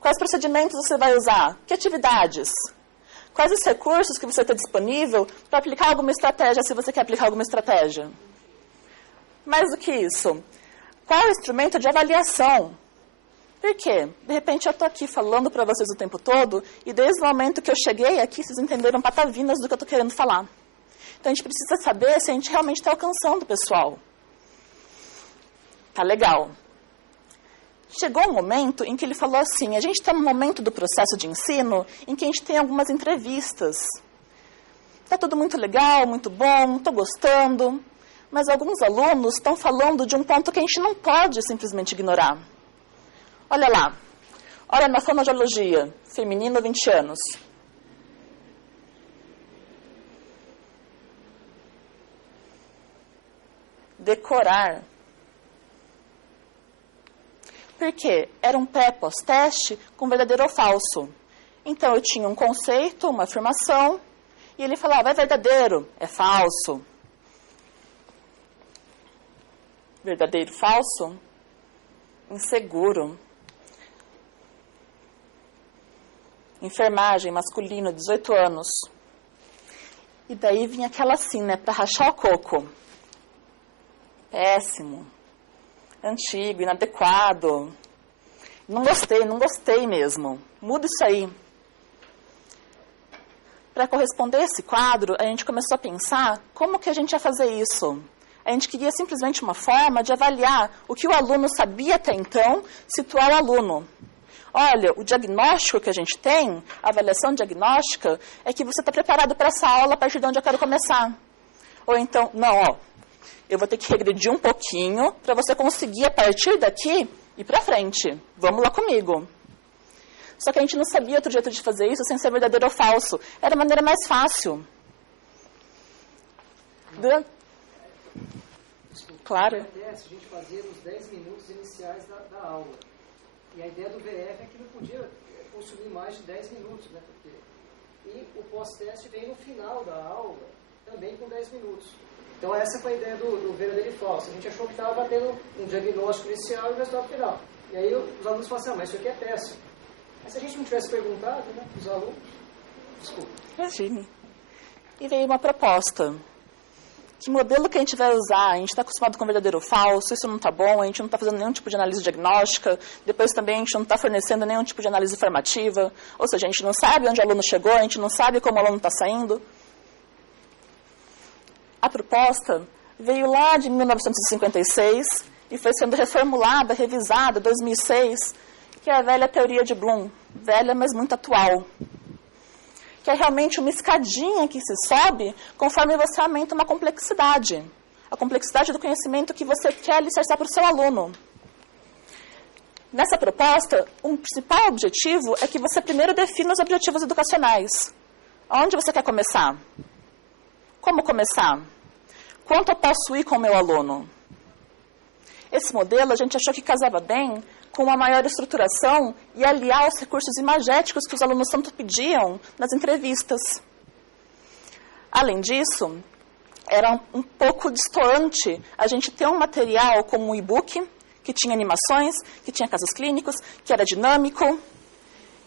Quais procedimentos você vai usar? Que atividades? Quais os recursos que você tem disponível para aplicar alguma estratégia, se você quer aplicar alguma estratégia? Mais do que isso, qual é o instrumento de avaliação? Por quê? De repente eu estou aqui falando para vocês o tempo todo e desde o momento que eu cheguei aqui, vocês entenderam patavinas do que eu estou querendo falar. Então a gente precisa saber se a gente realmente está alcançando o pessoal. Tá legal. Chegou um momento em que ele falou assim, a gente está no momento do processo de ensino em que a gente tem algumas entrevistas. Está tudo muito legal, muito bom, estou gostando, mas alguns alunos estão falando de um ponto que a gente não pode simplesmente ignorar. Olha lá, olha na fonoaudiologia, feminino 20 anos. Decorar. Porque era um pré-pós-teste com verdadeiro ou falso. Então, eu tinha um conceito, uma afirmação, e ele falava, é verdadeiro, é falso. Verdadeiro, falso, inseguro. Enfermagem, masculino, 18 anos. E daí vinha aquela assim, né, para rachar o coco. Péssimo. Antigo, inadequado. Não gostei mesmo. Muda isso aí. Para corresponder a esse quadro, a gente começou a pensar como que a gente ia fazer isso. A gente queria simplesmente uma forma de avaliar o que o aluno sabia até então, situar o aluno. Olha, o diagnóstico que a gente tem, a avaliação diagnóstica, é que você está preparado para essa aula a partir de onde eu quero começar. Ou então, não, ó, eu vou ter que regredir um pouquinho para você conseguir, a partir daqui, ir para frente. Vamos lá comigo. Só que a gente não sabia outro jeito de fazer isso sem ser verdadeiro ou falso. Era a maneira mais fácil. Claro. A gente fazia nos 10 minutos iniciais da aula. E a ideia do VF é que não podia consumir mais de 10 minutos, né? E o pós-teste vem no final da aula, também com 10 minutos. Então essa foi a ideia do verdadeiro e falso. A gente achou que estava batendo um diagnóstico inicial e o resultado final. E aí os alunos falaram assim, mas isso aqui é péssimo. Mas se a gente não tivesse perguntado, né, os alunos... Desculpa. Imagine. E veio uma proposta. Que modelo que a gente vai usar? A gente está acostumado com verdadeiro ou falso, isso não está bom, a gente não está fazendo nenhum tipo de análise diagnóstica, depois também a gente não está fornecendo nenhum tipo de análise formativa, ou seja, a gente não sabe onde o aluno chegou, a gente não sabe como o aluno está saindo. A proposta veio lá de 1956 e foi sendo reformulada, revisada, em 2006, que é a velha teoria de Bloom, velha, mas muito atual. Que é realmente uma escadinha que se sobe conforme você aumenta uma complexidade. A complexidade do conhecimento que você quer alicerçar para o seu aluno. Nessa proposta, o principal objetivo é que você primeiro defina os objetivos educacionais. Onde você quer começar? Como começar? Quanto eu posso ir com o meu aluno? Esse modelo a gente achou que casava bem com uma maior estruturação e aliar os recursos imagéticos que os alunos tanto pediam nas entrevistas. Além disso, era um pouco distoante a gente ter um material como um e-book, que tinha animações, que tinha casos clínicos, que era dinâmico,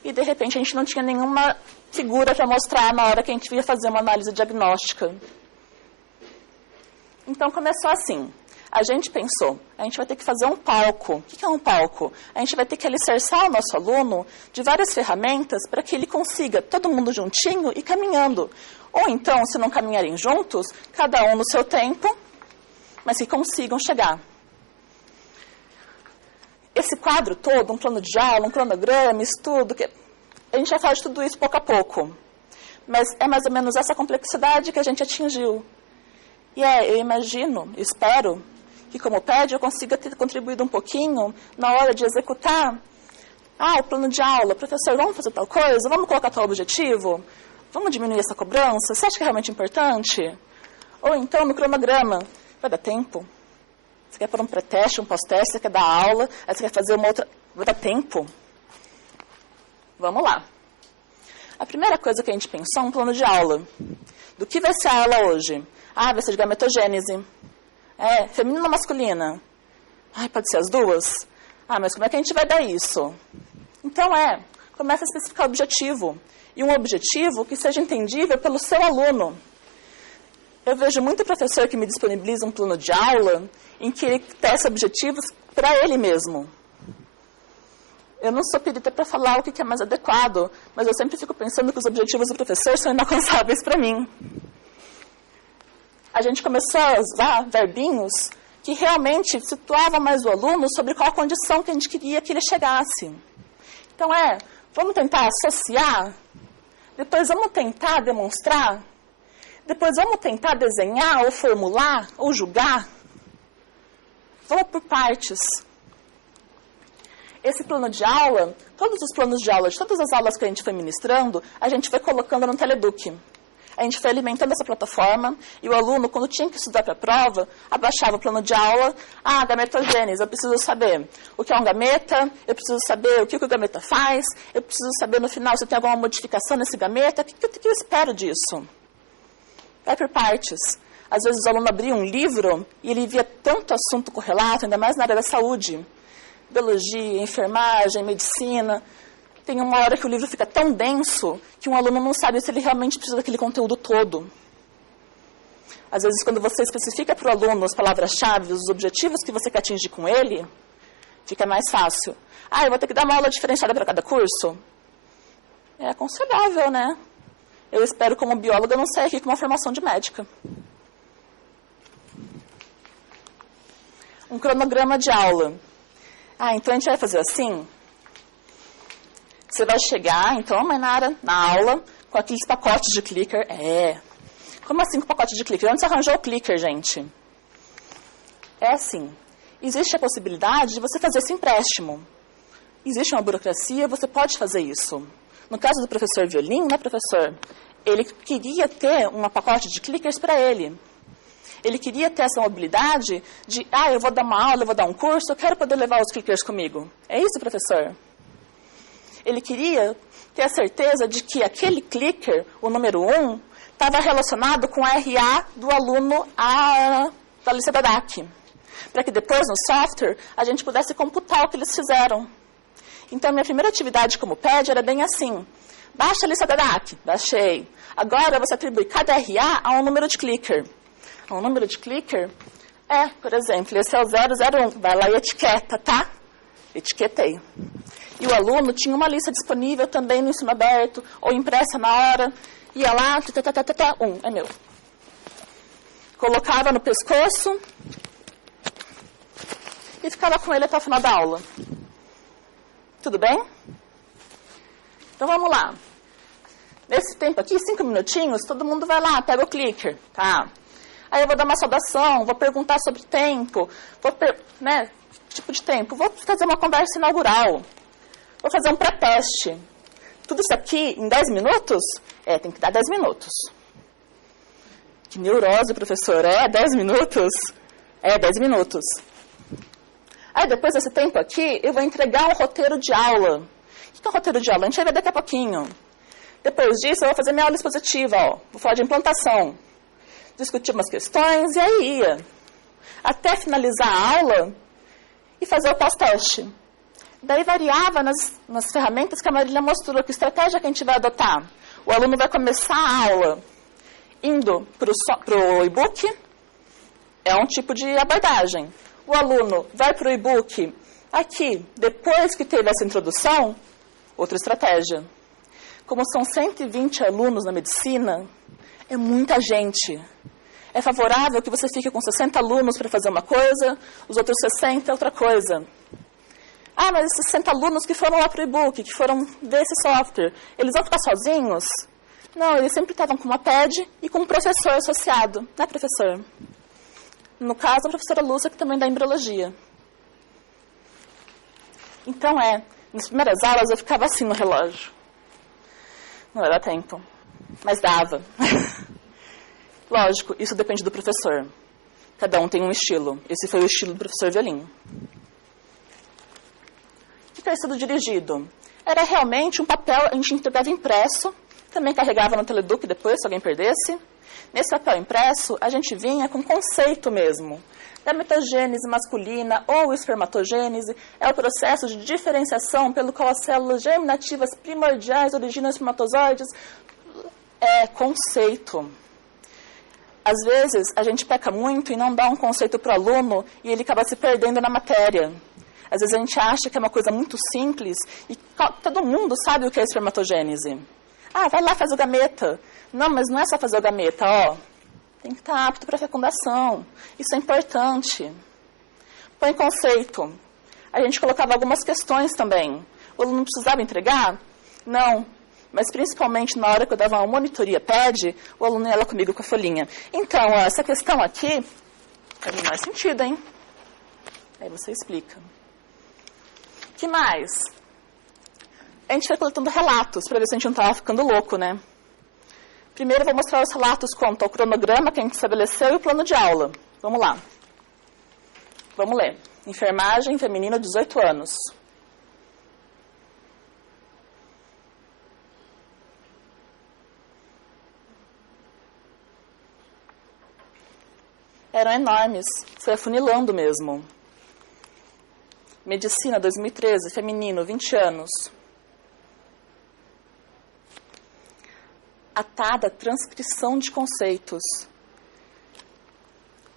e de repente a gente não tinha nenhuma figura para mostrar na hora que a gente ia fazer uma análise diagnóstica. Então começou assim. A gente pensou, a gente vai ter que fazer um palco. O que é um palco? A gente vai ter que alicerçar o nosso aluno de várias ferramentas para que ele consiga, todo mundo juntinho e caminhando. Ou então, se não caminharem juntos, cada um no seu tempo, mas que consigam chegar. Esse quadro todo, um plano de aula, um cronograma, estudo, a gente vai falar de tudo isso pouco a pouco. Mas é mais ou menos essa complexidade que a gente atingiu. E eu imagino, espero, que como PED eu consiga ter contribuído um pouquinho na hora de executar. O plano de aula, professor, vamos fazer tal coisa? Vamos colocar tal objetivo? Vamos diminuir essa cobrança? Você acha que é realmente importante? Ou então, no cronograma, vai dar tempo? Você quer pôr um pré-teste, um pós-teste, você quer dar aula, aí você quer fazer uma outra... Vai dar tempo? Vamos lá. A primeira coisa que a gente pensou é um plano de aula. Do que vai ser a aula hoje? Vai ser de gametogênese. Feminina ou masculina? Pode ser as duas? Mas como é que a gente vai dar isso? Então começa a especificar o objetivo. E um objetivo que seja entendível pelo seu aluno. Eu vejo muito professor que me disponibiliza um plano de aula em que ele testa objetivos para ele mesmo. Eu não sou perita para falar o que é mais adequado, mas eu sempre fico pensando que os objetivos do professor são inalcançáveis para mim. A gente começou a usar verbinhos que realmente situavam mais o aluno sobre qual a condição que a gente queria que ele chegasse. Então vamos tentar associar, depois vamos tentar demonstrar, depois vamos tentar desenhar ou formular ou julgar. Vamos por partes. Esse plano de aula, todos os planos de aula, de todas as aulas que a gente foi ministrando, a gente foi colocando no Teleduc. A gente foi alimentando essa plataforma e o aluno, quando tinha que estudar para a prova, abaixava o plano de aula. Gametogênese, eu preciso saber o que é um gameta, eu preciso saber o que o gameta faz, eu preciso saber no final se tem alguma modificação nesse gameta, o que eu espero disso? Vai por partes. Às vezes o aluno abria um livro e ele via tanto assunto correlato, ainda mais na área da saúde. Biologia, enfermagem, medicina. Tem uma hora que o livro fica tão denso que um aluno não sabe se ele realmente precisa daquele conteúdo todo. Às vezes, quando você especifica para o aluno as palavras-chave, os objetivos que você quer atingir com ele, fica mais fácil. Eu vou ter que dar uma aula diferenciada para cada curso? É aconselhável, né? Eu espero, como bióloga, não sair aqui com uma formação de médica. Um cronograma de aula. Então a gente vai fazer assim. Você vai chegar, então, Mainara, na aula, com aqueles pacotes de clicker. Como assim com pacote de clicker? Onde você arranjou o clicker, gente? É assim. Existe a possibilidade de você fazer esse empréstimo. Existe uma burocracia, você pode fazer isso. No caso do professor Violim, né, professor? Ele queria ter um pacote de clickers para ele. Ele queria ter essa mobilidade de, eu vou dar uma aula, eu vou dar um curso, eu quero poder levar os clickers comigo. É isso, professor? Ele queria ter a certeza de que aquele clicker, o número 1, estava relacionado com a RA do aluno da lista da DAC. Para que depois, no software, a gente pudesse computar o que eles fizeram. Então, minha primeira atividade como PED era bem assim. Baixa a lista da DAC. Baixei. Agora, você atribui cada RA a um número de clicker. Um número de clicker por exemplo, esse é o 001. Vai lá e etiqueta, tá? Etiquetei. E o aluno tinha uma lista disponível também no ensino aberto, ou impressa na hora. Ia lá, é meu. Colocava no pescoço e ficava com ele até o final da aula. Tudo bem? Então vamos lá. Nesse tempo aqui, 5 minutinhos, todo mundo vai lá, pega o clicker, tá? Aí eu vou dar uma saudação, vou perguntar sobre tempo, tipo de tempo. Vou fazer uma conversa inaugural. Vou fazer um pré-teste. Tudo isso aqui em 10 minutos? Tem que dar 10 minutos. Que neurose, professor. 10 minutos? 10 minutos. Aí depois desse tempo aqui, eu vou entregar um roteiro de aula. O que é um roteiro de aula? A gente vai ver daqui a pouquinho. Depois disso, eu vou fazer minha aula expositiva. Vou falar de implantação. Discutir umas questões e aí ia. Até finalizar a aula e fazer o pós-teste. Daí variava nas ferramentas que a Marília mostrou, que estratégia que a gente vai adotar. O aluno vai começar a aula indo para o e-book, é um tipo de abordagem. O aluno vai para o e-book aqui, depois que teve essa introdução, outra estratégia. Como são 120 alunos na medicina, é muita gente. É favorável que você fique com 60 alunos para fazer uma coisa, os outros 60 outra coisa. Mas esses 60 alunos que foram lá para o e-book, que foram ver esse software, eles vão ficar sozinhos? Não, eles sempre estavam com uma PED e com um professor associado, né, professor? No caso, a professora Lúcia, que também dá embriologia. Então, nas primeiras aulas eu ficava assim no relógio. Não era tempo, mas dava. Lógico, isso depende do professor. Cada um tem um estilo. Esse foi o estilo do professor Violim. O que é estudo dirigido? era realmente um papel, a gente entregava impresso, também carregava no Teleduc depois, se alguém perdesse. Nesse papel impresso, a gente vinha com conceito mesmo. Gametogênese masculina ou espermatogênese é o processo de diferenciação pelo qual as células germinativas primordiais originam espermatozoides. É conceito. Às vezes, a gente peca muito e não dá um conceito para o aluno e ele acaba se perdendo na matéria. Às vezes a gente acha que é uma coisa muito simples e todo mundo sabe o que é espermatogênese. Ah, vai lá, faz o gameta. Não, mas não é só fazer o gameta, ó. Tem que estar apto para fecundação. Isso é importante. Põe conceito. A gente colocava algumas questões também. O aluno não precisava entregar? Não. Mas principalmente na hora que eu dava uma monitoria PED, o aluno ia lá comigo com a folhinha. Então, ó, essa questão aqui faz o menor sentido, hein? Aí você explica. O que mais? A gente foi coletando relatos para ver se a gente não estava ficando louco, né? Primeiro eu vou mostrar os relatos quanto ao cronograma que a gente estabeleceu e o plano de aula. Vamos lá. Vamos ler. Enfermagem feminina, 18 anos. Eram enormes, foi afunilando mesmo. Medicina, 2013, feminino, 20 anos. Atada transcrição de conceitos.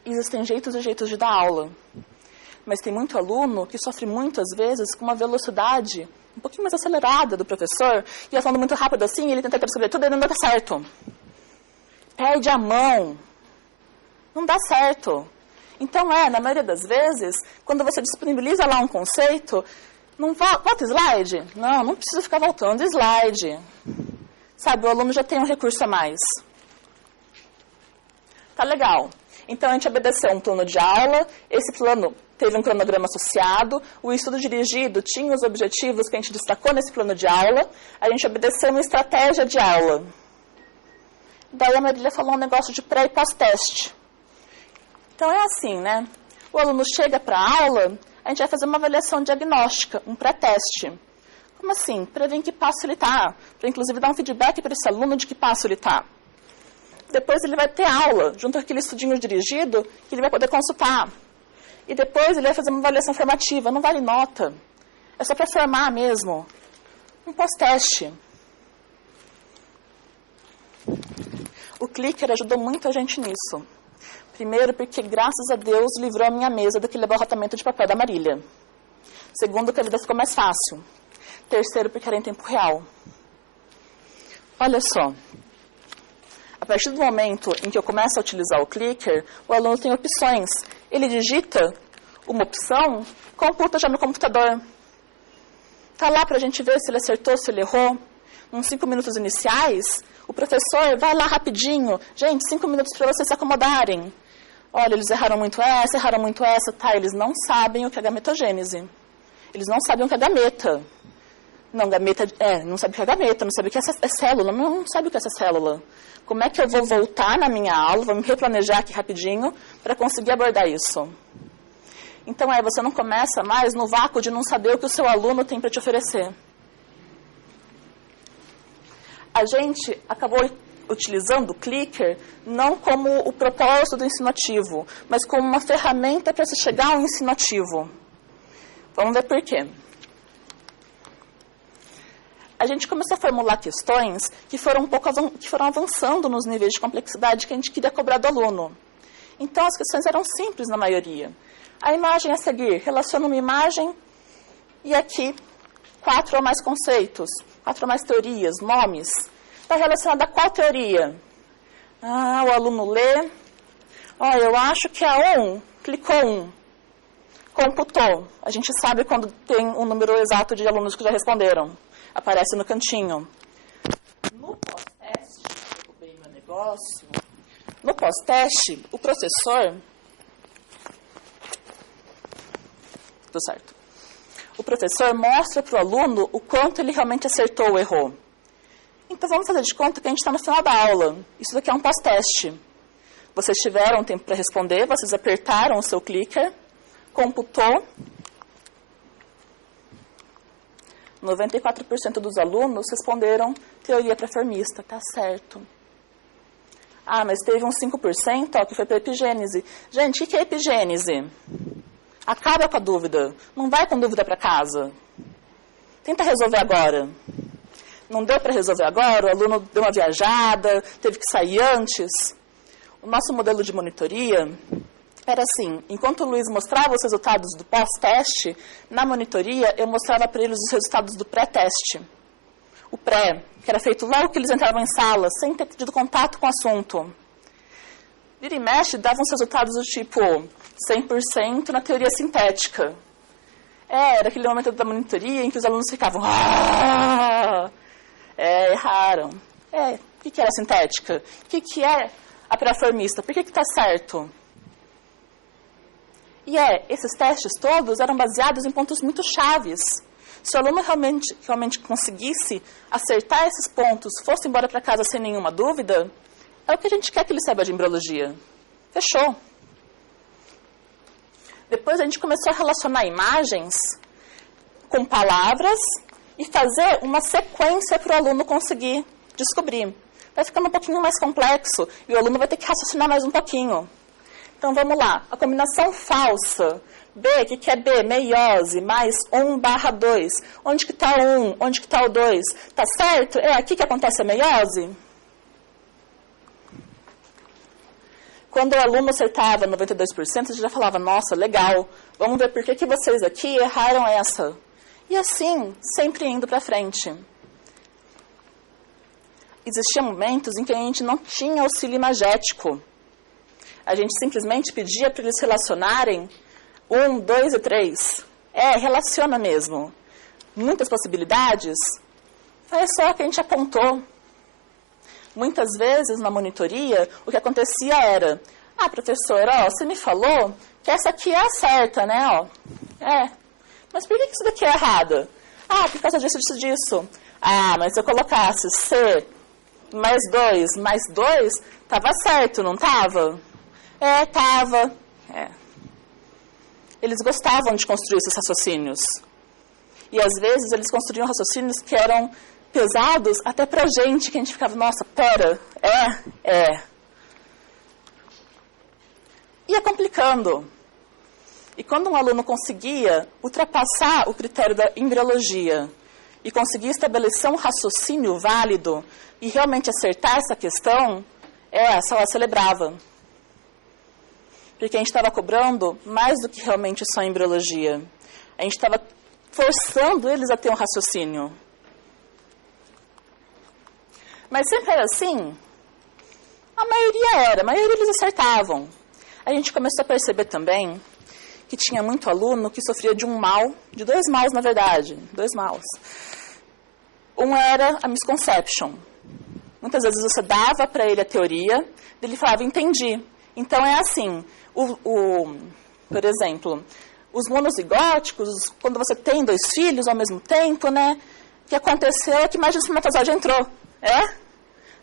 Existem jeitos e jeitos de dar aula. Mas tem muito aluno que sofre muitas vezes com uma velocidade um pouquinho mais acelerada do professor, e vai falando muito rápido assim, ele tenta escrever tudo e não dá certo. Perde a mão. Não dá certo. Então, na maioria das vezes, quando você disponibiliza lá um conceito, não volta slide? Não precisa ficar voltando slide. Sabe, o aluno já tem um recurso a mais. Tá legal. Então, a gente obedeceu um plano de aula, esse plano teve um cronograma associado, o estudo dirigido tinha os objetivos que a gente destacou nesse plano de aula, a gente obedeceu uma estratégia de aula. Daí a Marília falou um negócio de pré e pós-teste. Então, é assim, né? O aluno chega para a aula, a gente vai fazer uma avaliação diagnóstica, um pré-teste. Como assim? Para ver em que passo ele está. Para, inclusive, dar um feedback para esse aluno de que passo ele está. Depois ele vai ter aula, junto com aquele estudinho dirigido, que ele vai poder consultar. E depois ele vai fazer uma avaliação formativa. Não vale nota. É só para formar mesmo. Um pós-teste. O Clicker ajudou muito a gente nisso. Primeiro, porque, graças a Deus, livrou a minha mesa daquele abarrotamento de papel da Marília. Segundo, que a vida ficou mais fácil. Terceiro, porque era em tempo real. Olha só. A partir do momento em que eu começo a utilizar o Clicker, o aluno tem opções. Ele digita uma opção, computa já no computador. Está lá para a gente ver se ele acertou, se ele errou. Uns 5 minutos iniciais, o professor vai lá rapidinho. Gente, 5 minutos para vocês se acomodarem. Olha, eles erraram muito essa, tá? Eles não sabem o que é gametogênese. Eles não sabem o que é gameta. Não, gameta, não sabe o que é gameta, não sabe o que é célula, não sabe o que é essa célula. Como é que eu vou voltar na minha aula, vou me replanejar aqui rapidinho para conseguir abordar isso? Então, você não começa mais no vácuo de não saber o que o seu aluno tem para te oferecer. A gente acabou utilizando o Clicker não como o propósito do ensino ativo, mas como uma ferramenta para se chegar ao ensino ativo. Vamos ver por quê. A gente começou a formular questões que foram avançando nos níveis de complexidade que a gente queria cobrar do aluno. Então, as questões eram simples na maioria. A imagem a seguir relaciona uma imagem e aqui 4 ou mais conceitos, 4 ou mais teorias, nomes. Está relacionada a qual teoria? O aluno lê. Eu acho que é 1. Clicou 1. Computou. A gente sabe quando tem um número exato de alunos que já responderam. Aparece no cantinho. No pós-teste, eu derrubei meu negócio. No pós-teste, o professor... Tudo certo. O professor mostra para o aluno o quanto ele realmente acertou ou errou. Então, vamos fazer de conta que a gente está no final da aula. Isso daqui é um pós-teste. Vocês tiveram tempo para responder, vocês apertaram o seu clicker, computou. 94% dos alunos responderam teoria pré-formista, tá certo. Ah, mas teve uns 5% que foi para epigênese. Gente, o que é epigênese? Acaba com a dúvida. Não vai com dúvida para casa. Tenta resolver agora. Não deu para resolver agora, o aluno deu uma viajada, teve que sair antes. O nosso modelo de monitoria era assim, enquanto o Luiz mostrava os resultados do pós-teste, na monitoria eu mostrava para eles os resultados do pré-teste. O pré, que era feito logo que eles entravam em sala, sem ter tido contato com o assunto. Vira e mexe, davam os resultados do tipo 100% na teoria sintética. Era aquele momento da monitoria em que os alunos ficavam... erraram. O que era sintética? O que é a pré-formista? Por que está certo? E esses testes todos eram baseados em pontos muito chaves. Se o aluno realmente conseguisse acertar esses pontos, fosse embora para casa sem nenhuma dúvida, é o que a gente quer que ele saiba de embriologia. Fechou. Depois a gente começou a relacionar imagens com palavras e fazer uma sequência para o aluno conseguir descobrir. Vai ficando um pouquinho mais complexo e o aluno vai ter que raciocinar mais um pouquinho. Então, vamos lá. A combinação falsa. B, o que é B? Meiose, mais 1/2. Onde que está o 1? Onde que está o 2? Tá certo? É aqui que acontece a meiose? Quando o aluno acertava 92%, a gente já falava, nossa, legal. Vamos ver por que vocês aqui erraram essa. E assim, sempre indo para frente. Existiam momentos em que a gente não tinha auxílio imagético. A gente simplesmente pedia para eles relacionarem 1, 2 e 3. Relaciona mesmo. Muitas possibilidades. Foi só o que a gente apontou. Muitas vezes, na monitoria, o que acontecia era... professora, você me falou que essa aqui é a certa, né? Mas por que isso daqui é errada? Por causa disso. Mas se eu colocasse C mais 2, estava certo, não estava? Estava. Eles gostavam de construir esses raciocínios. E, às vezes, eles construíam raciocínios que eram pesados até pra gente, que a gente ficava, nossa, pera, Ia complicando. E quando um aluno conseguia ultrapassar o critério da embriologia e conseguia estabelecer um raciocínio válido e realmente acertar essa questão, a sala celebrava. Porque a gente estava cobrando mais do que realmente só embriologia. A gente estava forçando eles a ter um raciocínio. Mas sempre era assim? A maioria eles acertavam. A gente começou a perceber também que tinha muito aluno que sofria de um mal, de 2 maus, na verdade, 2 maus. Um era a misconception. Muitas vezes você dava para ele a teoria, ele falava, entendi. Então é assim, por exemplo, os monozigóticos, quando você tem 2 filhos ao mesmo tempo, né? O que aconteceu é que mais de um espermatozoide entrou.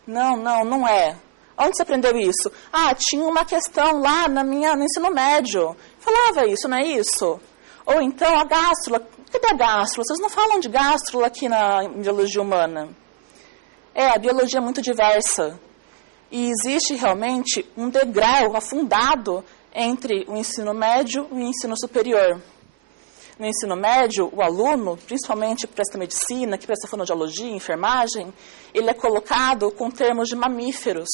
Não é. Onde você aprendeu isso? Tinha uma questão lá no ensino médio. Falava isso, não é isso? Ou então a gástrula. Cadê a gástrula? Vocês não falam de gástrula aqui na biologia humana. A biologia é muito diversa. E existe realmente um degrau afundado entre o ensino médio e o ensino superior. No ensino médio, o aluno, principalmente que presta medicina, que presta fonoaudiologia, enfermagem, ele é colocado com termos de mamíferos.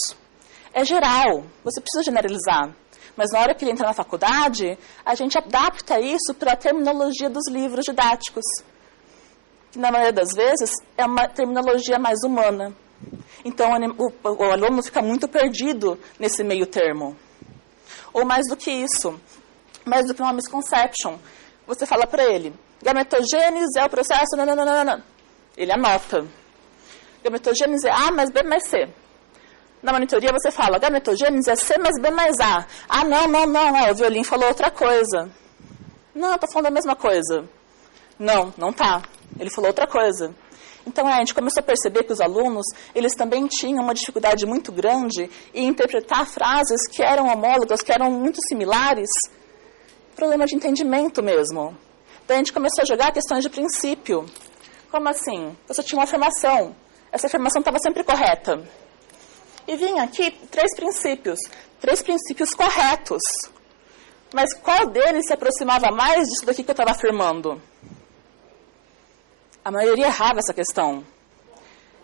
É geral, você precisa generalizar. Mas na hora que ele entra na faculdade, a gente adapta isso para a terminologia dos livros didáticos. Que, na maioria das vezes, é uma terminologia mais humana. Então, o aluno fica muito perdido nesse meio termo. Ou mais do que isso, mais do que uma misconception. Você fala para ele, gametogênese é o processo... Não. Ele anota. Gametogênese é A mais B mais C. Na monitoria você fala, gametogênese é C mais B mais A. Não, o Violin falou outra coisa. Não, eu estou falando a mesma coisa. Não tá. Ele falou outra coisa. Então, a gente começou a perceber que os alunos, eles também tinham uma dificuldade muito grande em interpretar frases que eram homólogas, que eram muito similares. Problema de entendimento mesmo. Daí a gente começou a jogar questões de princípio. Como assim? Você tinha uma afirmação. Essa afirmação estava sempre correta. E vinha aqui 3 princípios corretos. Mas qual deles se aproximava mais disso daqui que eu estava afirmando? A maioria errava essa questão.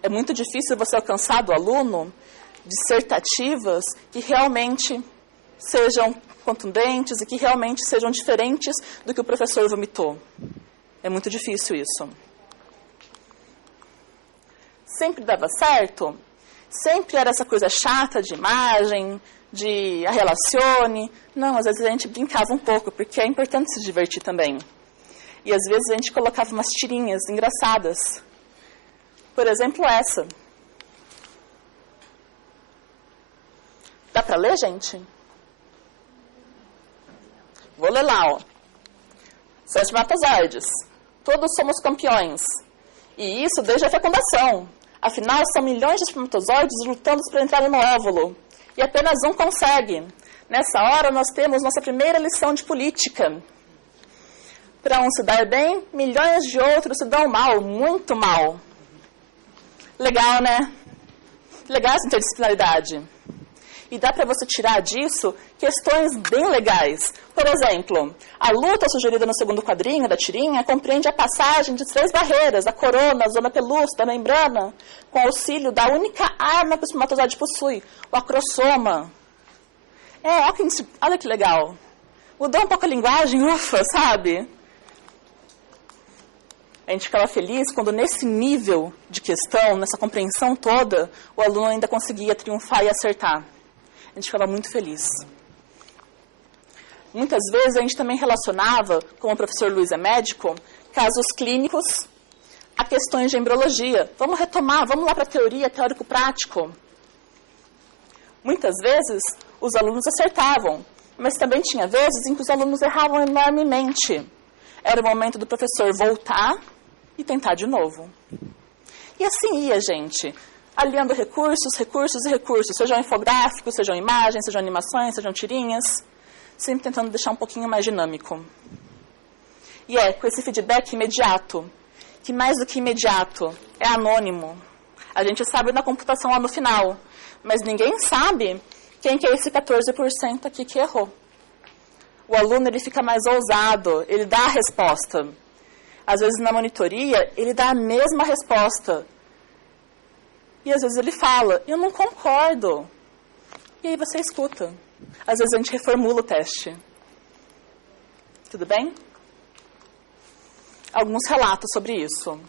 É muito difícil você alcançar do aluno dissertativas que realmente sejam contundentes e que realmente sejam diferentes do que o professor vomitou. É muito difícil isso. Sempre dava certo? Sempre era essa coisa chata de imagem, de a relacione. Não, às vezes a gente brincava um pouco, porque é importante se divertir também. E às vezes a gente colocava umas tirinhas engraçadas. Por exemplo, essa. Dá para ler, gente? Vou ler lá, ó. São espermatozoides. Todos somos campeões. E isso desde a fecundação. Afinal, são milhões de espermatozoides lutando para entrar no óvulo. E apenas um consegue. Nessa hora, nós temos nossa primeira lição de política. Para um se dar bem, milhões de outros se dão mal, muito mal. Legal, né? Legal essa interdisciplinaridade. E dá para você tirar disso questões bem legais. Por exemplo, a luta sugerida no segundo quadrinho da tirinha compreende a passagem de 3 barreiras, a corona, a zona pelúcida, a membrana, com auxílio da única arma que o espermatozoide possui, o acrossoma. Olha que legal. Mudou um pouco a linguagem, ufa, sabe? A gente ficava feliz quando nesse nível de questão, nessa compreensão toda, o aluno ainda conseguia triunfar e acertar. A gente ficava muito feliz. Muitas vezes a gente também relacionava, como o professor Luiz é médico, casos clínicos a questões de embriologia. Vamos retomar, vamos lá para a teoria, teórico-prático. Muitas vezes os alunos acertavam, mas também tinha vezes em que os alunos erravam enormemente. Era o momento do professor voltar e tentar de novo. E assim ia, gente. Aliando recursos, sejam infográficos, sejam imagens, sejam animações, sejam tirinhas, sempre tentando deixar um pouquinho mais dinâmico. E com esse feedback imediato, que mais do que imediato, é anônimo. A gente sabe na computação lá no final, mas ninguém sabe quem que é esse 14% aqui que errou. O aluno ele fica mais ousado, ele dá a resposta. Às vezes na monitoria, ele dá a mesma resposta. E às vezes ele fala, eu não concordo. E aí você escuta. Às vezes a gente reformula o teste. Tudo bem? Alguns relatos sobre isso.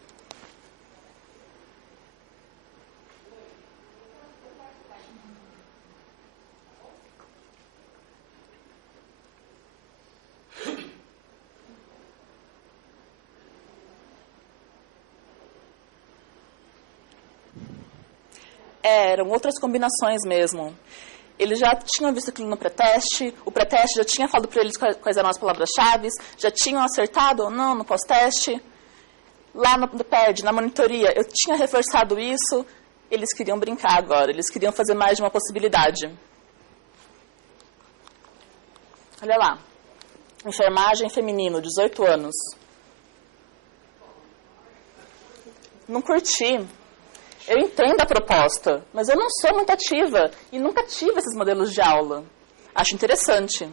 Eram outras combinações mesmo. Eles já tinham visto aquilo no pré-teste, o pré-teste já tinha falado para eles quais eram as palavras-chave, já tinham acertado ou não no pós-teste. Lá no PERD, na monitoria, eu tinha reforçado isso, eles queriam brincar agora, eles queriam fazer mais de uma possibilidade. Olha lá, enfermagem feminino, 18 anos. Não curti. Eu entendo a proposta, mas eu não sou muito ativa e nunca tive esses modelos de aula. Acho interessante,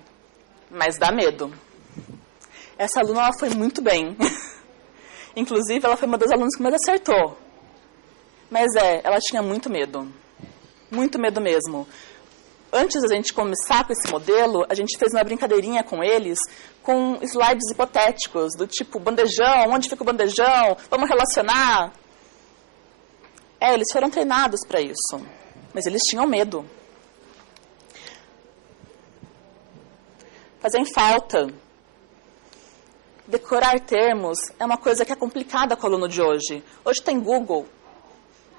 mas dá medo. Essa aluna ela foi muito bem. Inclusive, ela foi uma das alunas que mais acertou. Mas ela tinha muito medo. Muito medo mesmo. Antes da gente começar com esse modelo, a gente fez uma brincadeirinha com eles, com slides hipotéticos, do tipo, bandejão, onde fica o bandejão? Vamos relacionar? Eles foram treinados para isso, mas eles tinham medo. Fazem falta. Decorar termos é uma coisa que é complicada com o aluno de hoje. Hoje tem Google.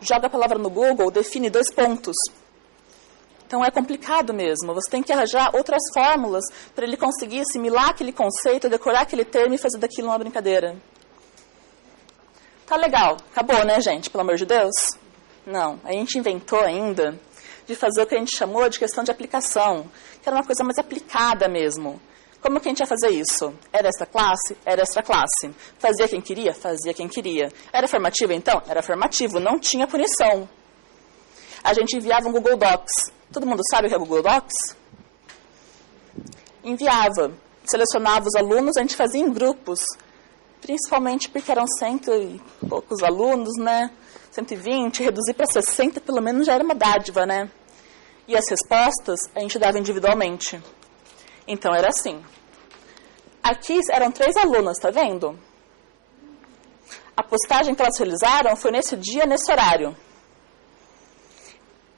Joga a palavra no Google, define 2 pontos. Então é complicado mesmo. Você tem que arranjar outras fórmulas para ele conseguir assimilar aquele conceito, decorar aquele termo e fazer daquilo uma brincadeira. Tá legal. Acabou, né, gente? Pelo amor de Deus? Não. A gente inventou ainda de fazer o que a gente chamou de questão de aplicação, que era uma coisa mais aplicada mesmo. Como que a gente ia fazer isso? Era extra classe? Era extra classe. Fazia quem queria? Fazia quem queria. Era formativo, então? Era formativo, não tinha punição. A gente enviava um Google Docs. Todo mundo sabe o que é Google Docs? Enviava, selecionava os alunos, a gente fazia em grupos. Principalmente porque eram 100 e poucos alunos, né? 120, reduzir para 60 pelo menos já era uma dádiva, né? E as respostas a gente dava individualmente. Então, era assim. Aqui eram 3 alunas, tá vendo? A postagem que elas realizaram foi nesse dia, nesse horário.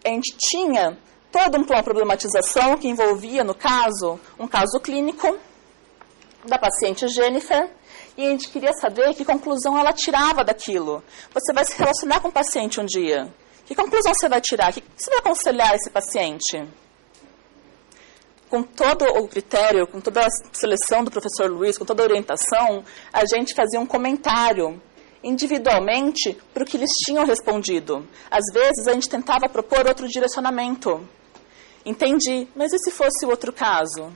A gente tinha toda uma problematização que envolvia, no caso, um caso clínico da paciente Jennifer, e a gente queria saber que conclusão ela tirava daquilo. Você vai se relacionar com o paciente um dia. Que conclusão você vai tirar? O que você vai aconselhar esse paciente? Com todo o critério, com toda a seleção do professor Luiz, com toda a orientação, a gente fazia um comentário individualmente para o que eles tinham respondido. Às vezes, a gente tentava propor outro direcionamento. Entendi, mas e se fosse o outro caso?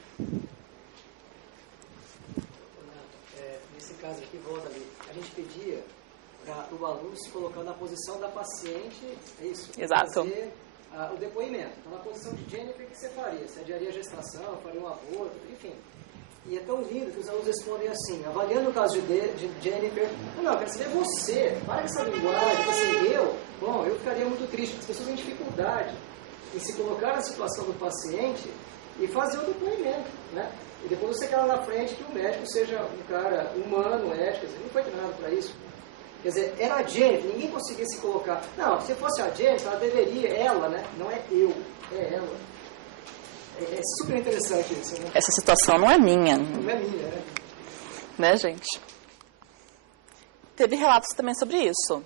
Nesse caso aqui, volta ali, a gente pedia para o aluno se colocar na posição da paciente, é isso? Exato. Fazer o depoimento. Então, na posição de Jennifer, o que você faria? Você adiaria a gestação, faria um aborto, enfim. E é tão lindo que os alunos respondem assim, avaliando o caso de Jennifer, não, eu quero saber você, para com essa linguagem, tipo assim, eu ficaria muito triste, porque as pessoas têm dificuldade em se colocar na situação do paciente e fazer o depoimento, né? E depois você quer lá na frente que o médico seja um cara humano, ético, ele não foi treinado para isso. Quer dizer, era a Jennifer, ninguém conseguia se colocar. Não, se fosse a Jennifer, ela deveria, ela, né? Não é eu, é ela. É super interessante isso, né? Essa situação não é minha. Não é minha, né? Né, gente? Teve relatos também sobre isso.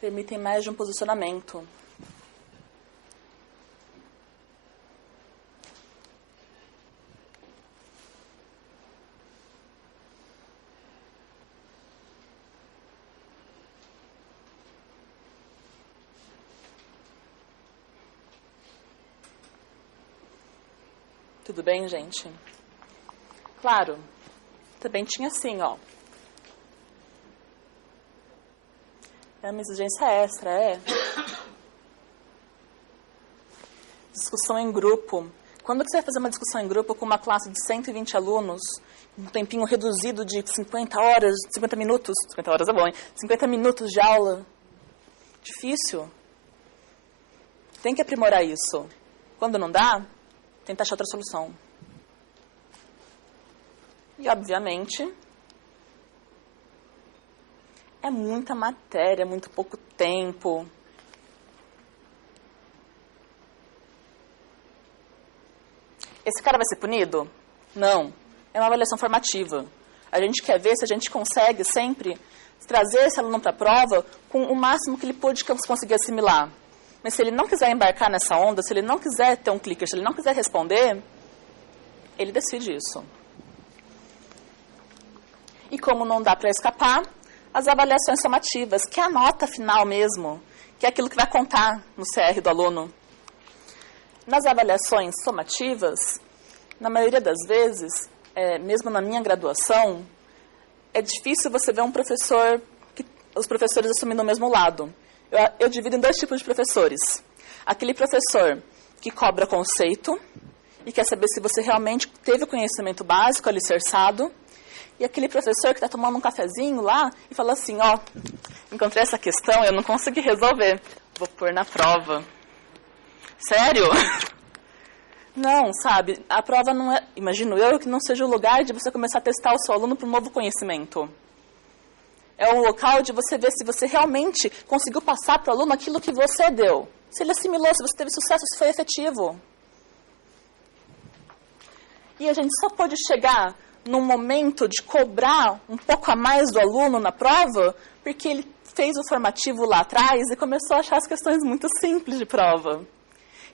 Permitem mais de um posicionamento. Tudo bem, gente? Claro, também tinha assim, ó. É uma exigência extra, é. Discussão em grupo. Quando você vai fazer uma discussão em grupo com uma classe de 120 alunos, um tempinho reduzido de 50 horas, 50 minutos, 50 horas é bom, hein? 50 minutos de aula. Difícil. Tem que aprimorar isso. Quando não dá, tenta achar outra solução. E, obviamente, é muita matéria, é muito pouco tempo. Esse cara vai ser punido? Não. É uma avaliação formativa. A gente quer ver se a gente consegue sempre trazer esse aluno para a prova com o máximo que ele pôde conseguir assimilar. Mas se ele não quiser embarcar nessa onda, se ele não quiser ter um clicker, se ele não quiser responder, ele decide isso. E como não dá para escapar, as avaliações somativas, que é a nota final mesmo, que é aquilo que vai contar no CR do aluno. Nas avaliações somativas, na maioria das vezes, mesmo na minha graduação, é difícil você ver um professor, os professores assumindo o mesmo lado. Eu divido em 2 tipos de professores. Aquele professor que cobra conceito e quer saber se você realmente teve o conhecimento básico alicerçado. E aquele professor que está tomando um cafezinho lá e fala assim, ó, encontrei essa questão, eu não consegui resolver. Vou pôr na prova. Sério? Não, sabe, a prova não é, imagino eu, que não seja o lugar de você começar a testar o seu aluno para um novo conhecimento. É o local de você ver se você realmente conseguiu passar para o aluno aquilo que você deu. Se ele assimilou, se você teve sucesso, se foi efetivo. E a gente só pode chegar num momento de cobrar um pouco a mais do aluno na prova, porque ele fez o formativo lá atrás e começou a achar as questões muito simples de prova.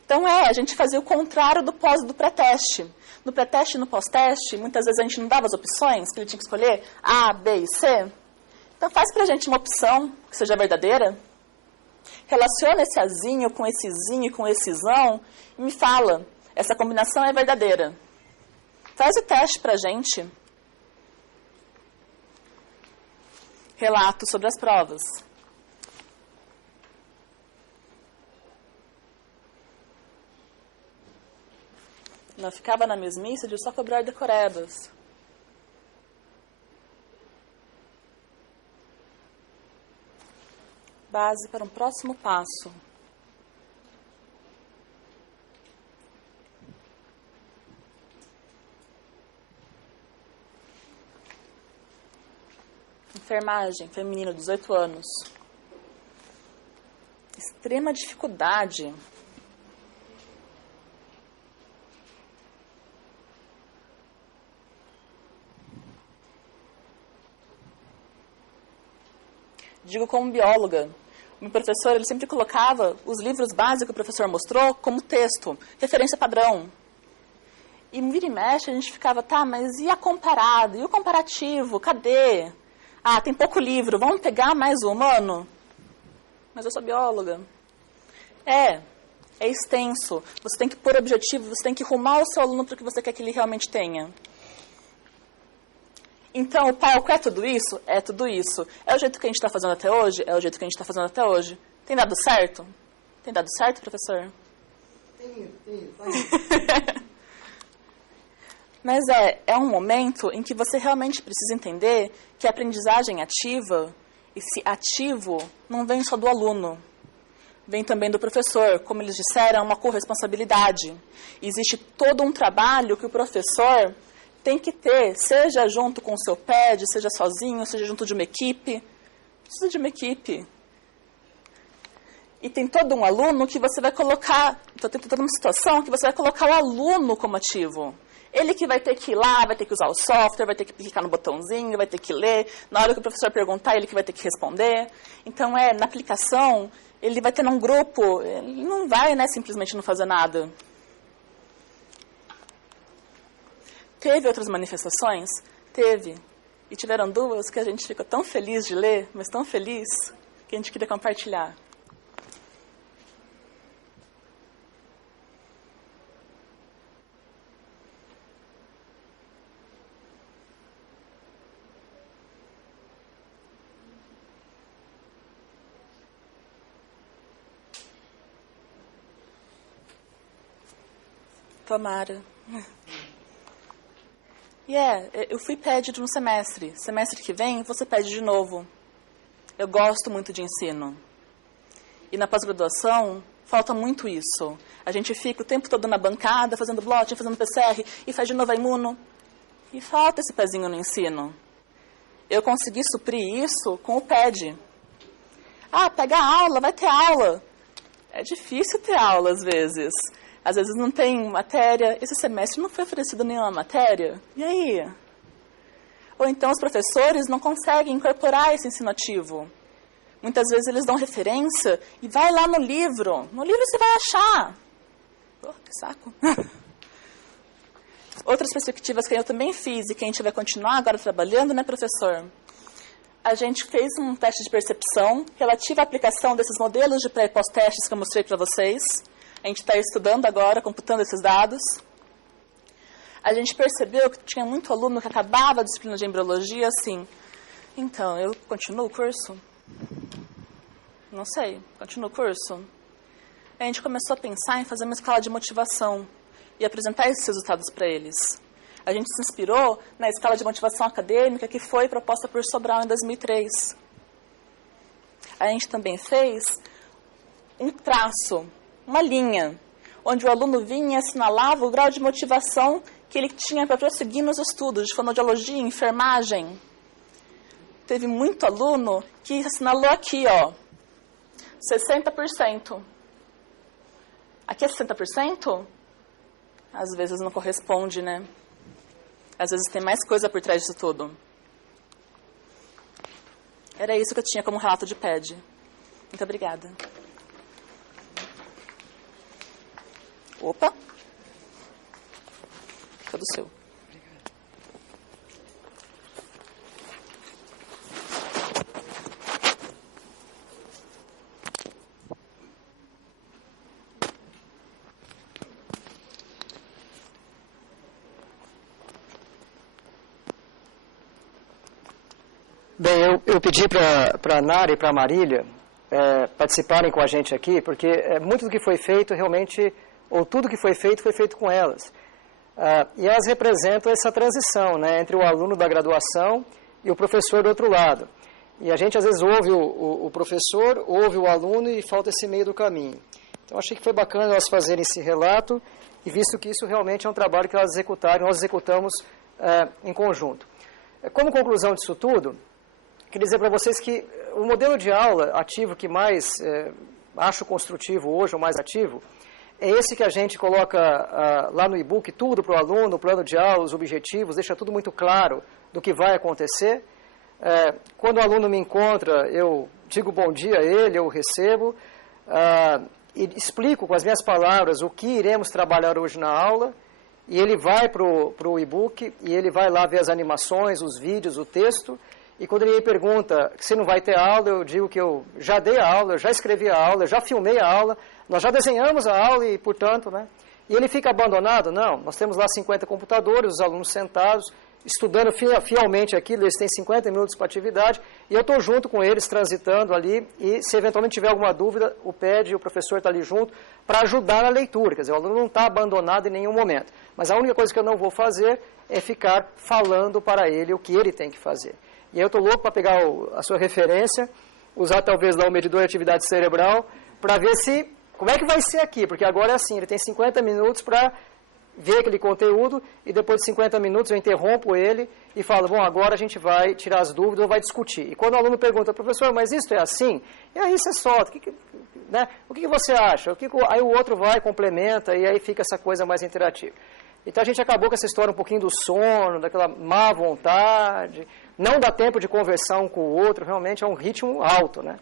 Então, a gente fazia o contrário do pré-teste. No pré-teste e no pós-teste, muitas vezes a gente não dava as opções, que ele tinha que escolher A, B e C. Então, faz pra gente uma opção que seja verdadeira. Relaciona esse azinho com esse zinho e com esse zão e me fala, essa combinação é verdadeira. Faz o teste pra gente. Relato sobre as provas. Não ficava na mesmice de só cobrar decorebas. Base para um próximo passo. Enfermagem, feminino, 18 anos. Extrema dificuldade. Digo como bióloga. O meu professor, ele sempre colocava os livros básicos que o professor mostrou como texto, referência padrão. E vira e mexe, a gente ficava, tá, mas e a comparado? E o comparativo? Cadê? Ah, tem pouco livro, vamos pegar mais o humano? Mas eu sou bióloga. É extenso. Você tem que pôr objetivo, você tem que rumar o seu aluno para o que você quer que ele realmente tenha. Então, o palco é tudo isso? É tudo isso. É o jeito que a gente está fazendo até hoje? É o jeito que a gente está fazendo até hoje. Tem dado certo? Tem dado certo, professor? Tem. Mas é um momento em que você realmente precisa entender que a aprendizagem ativa, esse ativo, não vem só do aluno. Vem também do professor. Como eles disseram, é uma corresponsabilidade. Existe todo um trabalho que o professor tem que ter, seja junto com o seu PED, seja sozinho, seja junto de uma equipe. Precisa de uma equipe. E tem todo um aluno que você vai colocar, tem toda uma situação que você vai colocar o aluno como ativo. Ele que vai ter que ir lá, vai ter que usar o software, vai ter que clicar no botãozinho, vai ter que ler. Na hora que o professor perguntar, ele que vai ter que responder. Então, na aplicação, ele vai ter num grupo, ele não vai, simplesmente não fazer nada. Teve outras manifestações? Teve. E tiveram duas que a gente ficou tão feliz de ler, mas tão feliz, que a gente queria compartilhar. Tomara. Eu fui PED de um semestre. Semestre que vem, você pede de novo. Eu gosto muito de ensino. E na pós-graduação, falta muito isso. A gente fica o tempo todo na bancada, fazendo blotting, fazendo PCR, e faz de novo a imuno. E falta esse pezinho no ensino. Eu consegui suprir isso com o PED. Pega a aula, vai ter aula. É difícil ter aula às vezes. Às vezes não tem matéria. Esse semestre não foi oferecido nenhuma matéria. E aí? Ou então os professores não conseguem incorporar esse ensino ativo. Muitas vezes eles dão referência e vai lá no livro. No livro você vai achar. Que saco. Outras perspectivas que eu também fiz e que a gente vai continuar agora trabalhando, né, professor? A gente fez um teste de percepção relativo à aplicação desses modelos de pré e pós-testes que eu mostrei para vocês. A gente está estudando agora, computando esses dados. A gente percebeu que tinha muito aluno que acabava a disciplina de embriologia assim. Então, eu continuo o curso? Não sei, continuo o curso? A gente começou a pensar em fazer uma escala de motivação e apresentar esses resultados para eles. A gente se inspirou na escala de motivação acadêmica que foi proposta por Sobral em 2003. A gente também fez um traço, uma linha, onde o aluno vinha e assinalava o grau de motivação que ele tinha para prosseguir nos estudos de fonoaudiologia e enfermagem. Teve muito aluno que assinalou aqui, 60%. Aqui é 60%? Às vezes não corresponde, né? Às vezes tem mais coisa por trás disso tudo. Era isso que eu tinha como relato de PED. Muito obrigada. Opa! Todo seu. Bem, eu pedi para a Nara e para a Marília participarem com a gente aqui, porque muito do que foi feito realmente, ou tudo que foi feito com elas. E elas representam essa transição, né, entre o aluno da graduação e o professor do outro lado. E a gente às vezes ouve o professor, ouve o aluno e falta esse meio do caminho. Então achei que foi bacana elas fazerem esse relato, e visto que isso realmente é um trabalho que elas executaram, nós executamos em conjunto. Como conclusão disso tudo, queria dizer para vocês que o modelo de aula ativo que mais acho construtivo hoje, o mais ativo, é esse que a gente coloca lá no e-book, tudo para o aluno, o plano de aula, os objetivos, deixa tudo muito claro do que vai acontecer. Quando o aluno me encontra, eu digo bom dia a ele, eu o recebo, e explico com as minhas palavras o que iremos trabalhar hoje na aula, e ele vai para o e-book, e ele vai lá ver as animações, os vídeos, o texto, e quando ele me pergunta se não vai ter aula, eu digo que eu já dei a aula, eu já escrevi a aula, eu já filmei a aula, nós já desenhamos a aula e, portanto, né? E ele fica abandonado? Não, nós temos lá 50 computadores, os alunos sentados, estudando fielmente aquilo, eles têm 50 minutos para atividade, e eu estou junto com eles, transitando ali, e se eventualmente tiver alguma dúvida, o PED e o professor está ali junto para ajudar na leitura, quer dizer, o aluno não está abandonado em nenhum momento. Mas a única coisa que eu não vou fazer é ficar falando para ele o que ele tem que fazer. E aí eu estou louco para pegar a sua referência, usar talvez lá o medidor de atividade cerebral, para ver como é que vai ser aqui, porque agora é assim, ele tem 50 minutos para ver aquele conteúdo, e depois de 50 minutos eu interrompo ele e falo, bom, agora a gente vai tirar as dúvidas ou vai discutir. E quando o aluno pergunta, professor, mas isso é assim? E aí você solta, né? O que você acha? Aí o outro vai, complementa, e aí fica essa coisa mais interativa. Então a gente acabou com essa história um pouquinho do sono, daquela má vontade, não dá tempo de conversar um com o outro, realmente é um ritmo alto, né?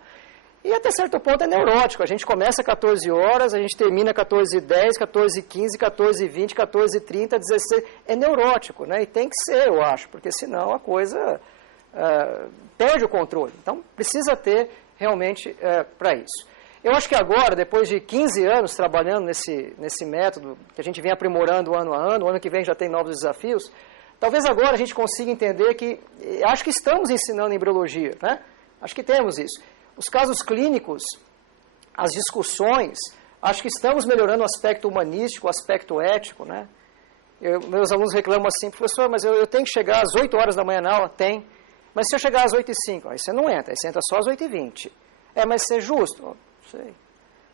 E até certo ponto é neurótico, a gente começa às 14 horas, a gente termina às 14h10, 14h15, 14h20, 14h30, 16h, é neurótico, né? E tem que ser, eu acho, porque senão a coisa perde o controle. Então precisa ter realmente para isso. Eu acho que agora, depois de 15 anos trabalhando nesse método, que a gente vem aprimorando ano a ano, o ano que vem já tem novos desafios, talvez agora a gente consiga entender que, acho que estamos ensinando embriologia, né? Acho que temos isso. Os casos clínicos, as discussões, acho que estamos melhorando o aspecto humanístico, o aspecto ético, né? Meus alunos reclamam assim, professor, mas eu tenho que chegar às 8 horas da manhã na aula? Tem. Mas se eu chegar às 8h05, aí você não entra, aí você entra só às 8h20. Mas ser justo? Sei.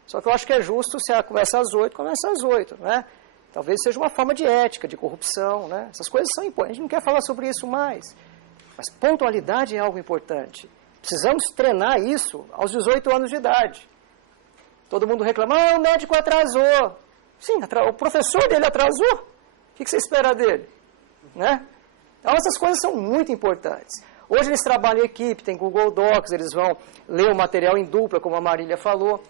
Só que eu acho que é justo se ela começa às 8, começa às 8, né? Talvez seja uma forma de ética, de corrupção, né? Essas coisas são importantes, a gente não quer falar sobre isso mais. Mas pontualidade é algo importante. Precisamos treinar isso aos 18 anos de idade. Todo mundo reclama, o médico atrasou. Sim, o professor dele atrasou. O que você espera dele? Né? Então, essas coisas são muito importantes. Hoje eles trabalham em equipe, tem Google Docs, eles vão ler o material em dupla, como a Marília falou.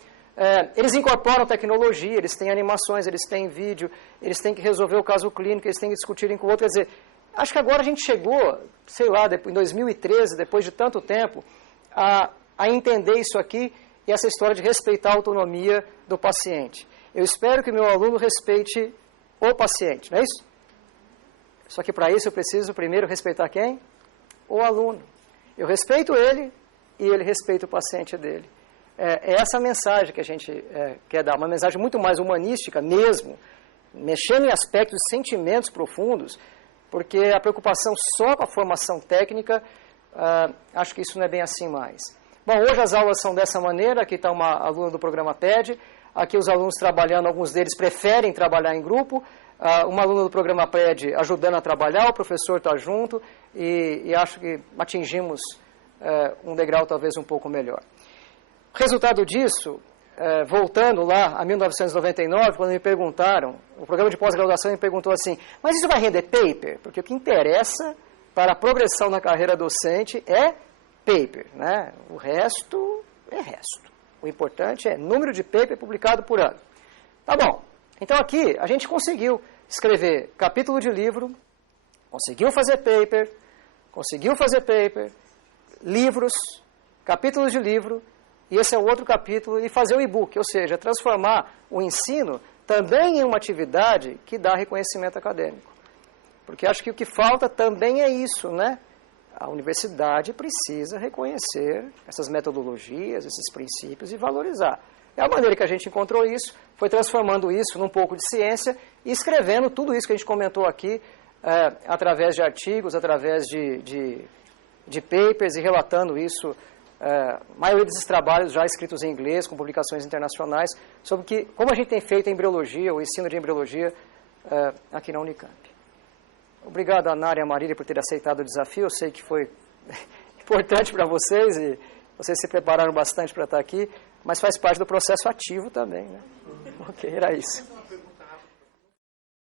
Eles incorporam tecnologia, eles têm animações, eles têm vídeo, eles têm que resolver o caso clínico, eles têm que discutir um com o outro. Quer dizer, acho que agora a gente chegou, sei lá, em 2013, depois de tanto tempo, a entender isso aqui e essa história de respeitar a autonomia do paciente. Eu espero que meu aluno respeite o paciente, não é isso? Só que para isso eu preciso primeiro respeitar quem? O aluno. Eu respeito ele e ele respeita o paciente dele. É essa a mensagem que a gente quer dar, uma mensagem muito mais humanística mesmo, mexendo em aspectos de sentimentos profundos, porque a preocupação só com a formação técnica, acho que isso não é bem assim mais. Bom, hoje as aulas são dessa maneira, aqui está uma aluna do programa PED, aqui os alunos trabalhando, alguns deles preferem trabalhar em grupo, uma aluna do programa PED ajudando a trabalhar, o professor está junto, e acho que atingimos um degrau talvez um pouco melhor. Resultado disso, voltando lá a 1999, quando me perguntaram, o programa de pós-graduação me perguntou assim, mas isso vai render paper? Porque o que interessa para a progressão na carreira docente é paper, né? O resto é resto. O importante é número de paper publicado por ano. Tá bom. Então aqui a gente conseguiu escrever capítulo de livro, conseguiu fazer paper, livros, capítulos de livro, e esse é o outro capítulo, e fazer o e-book, ou seja, transformar o ensino também em uma atividade que dá reconhecimento acadêmico. Porque acho que o que falta também é isso, né? a universidade precisa reconhecer essas metodologias, esses princípios e valorizar. É a maneira que a gente encontrou isso, foi transformando isso num pouco de ciência e escrevendo tudo isso que a gente comentou aqui, através de artigos, através de papers e relatando isso, a maioria desses trabalhos já escritos em inglês, com publicações internacionais, sobre como a gente tem feito a embriologia, o ensino de embriologia aqui na Unicamp. Obrigado a Nara e a Marília por terem aceitado o desafio, eu sei que foi importante para vocês e vocês se prepararam bastante para estar aqui, mas faz parte do processo ativo também, né? Ok, era isso.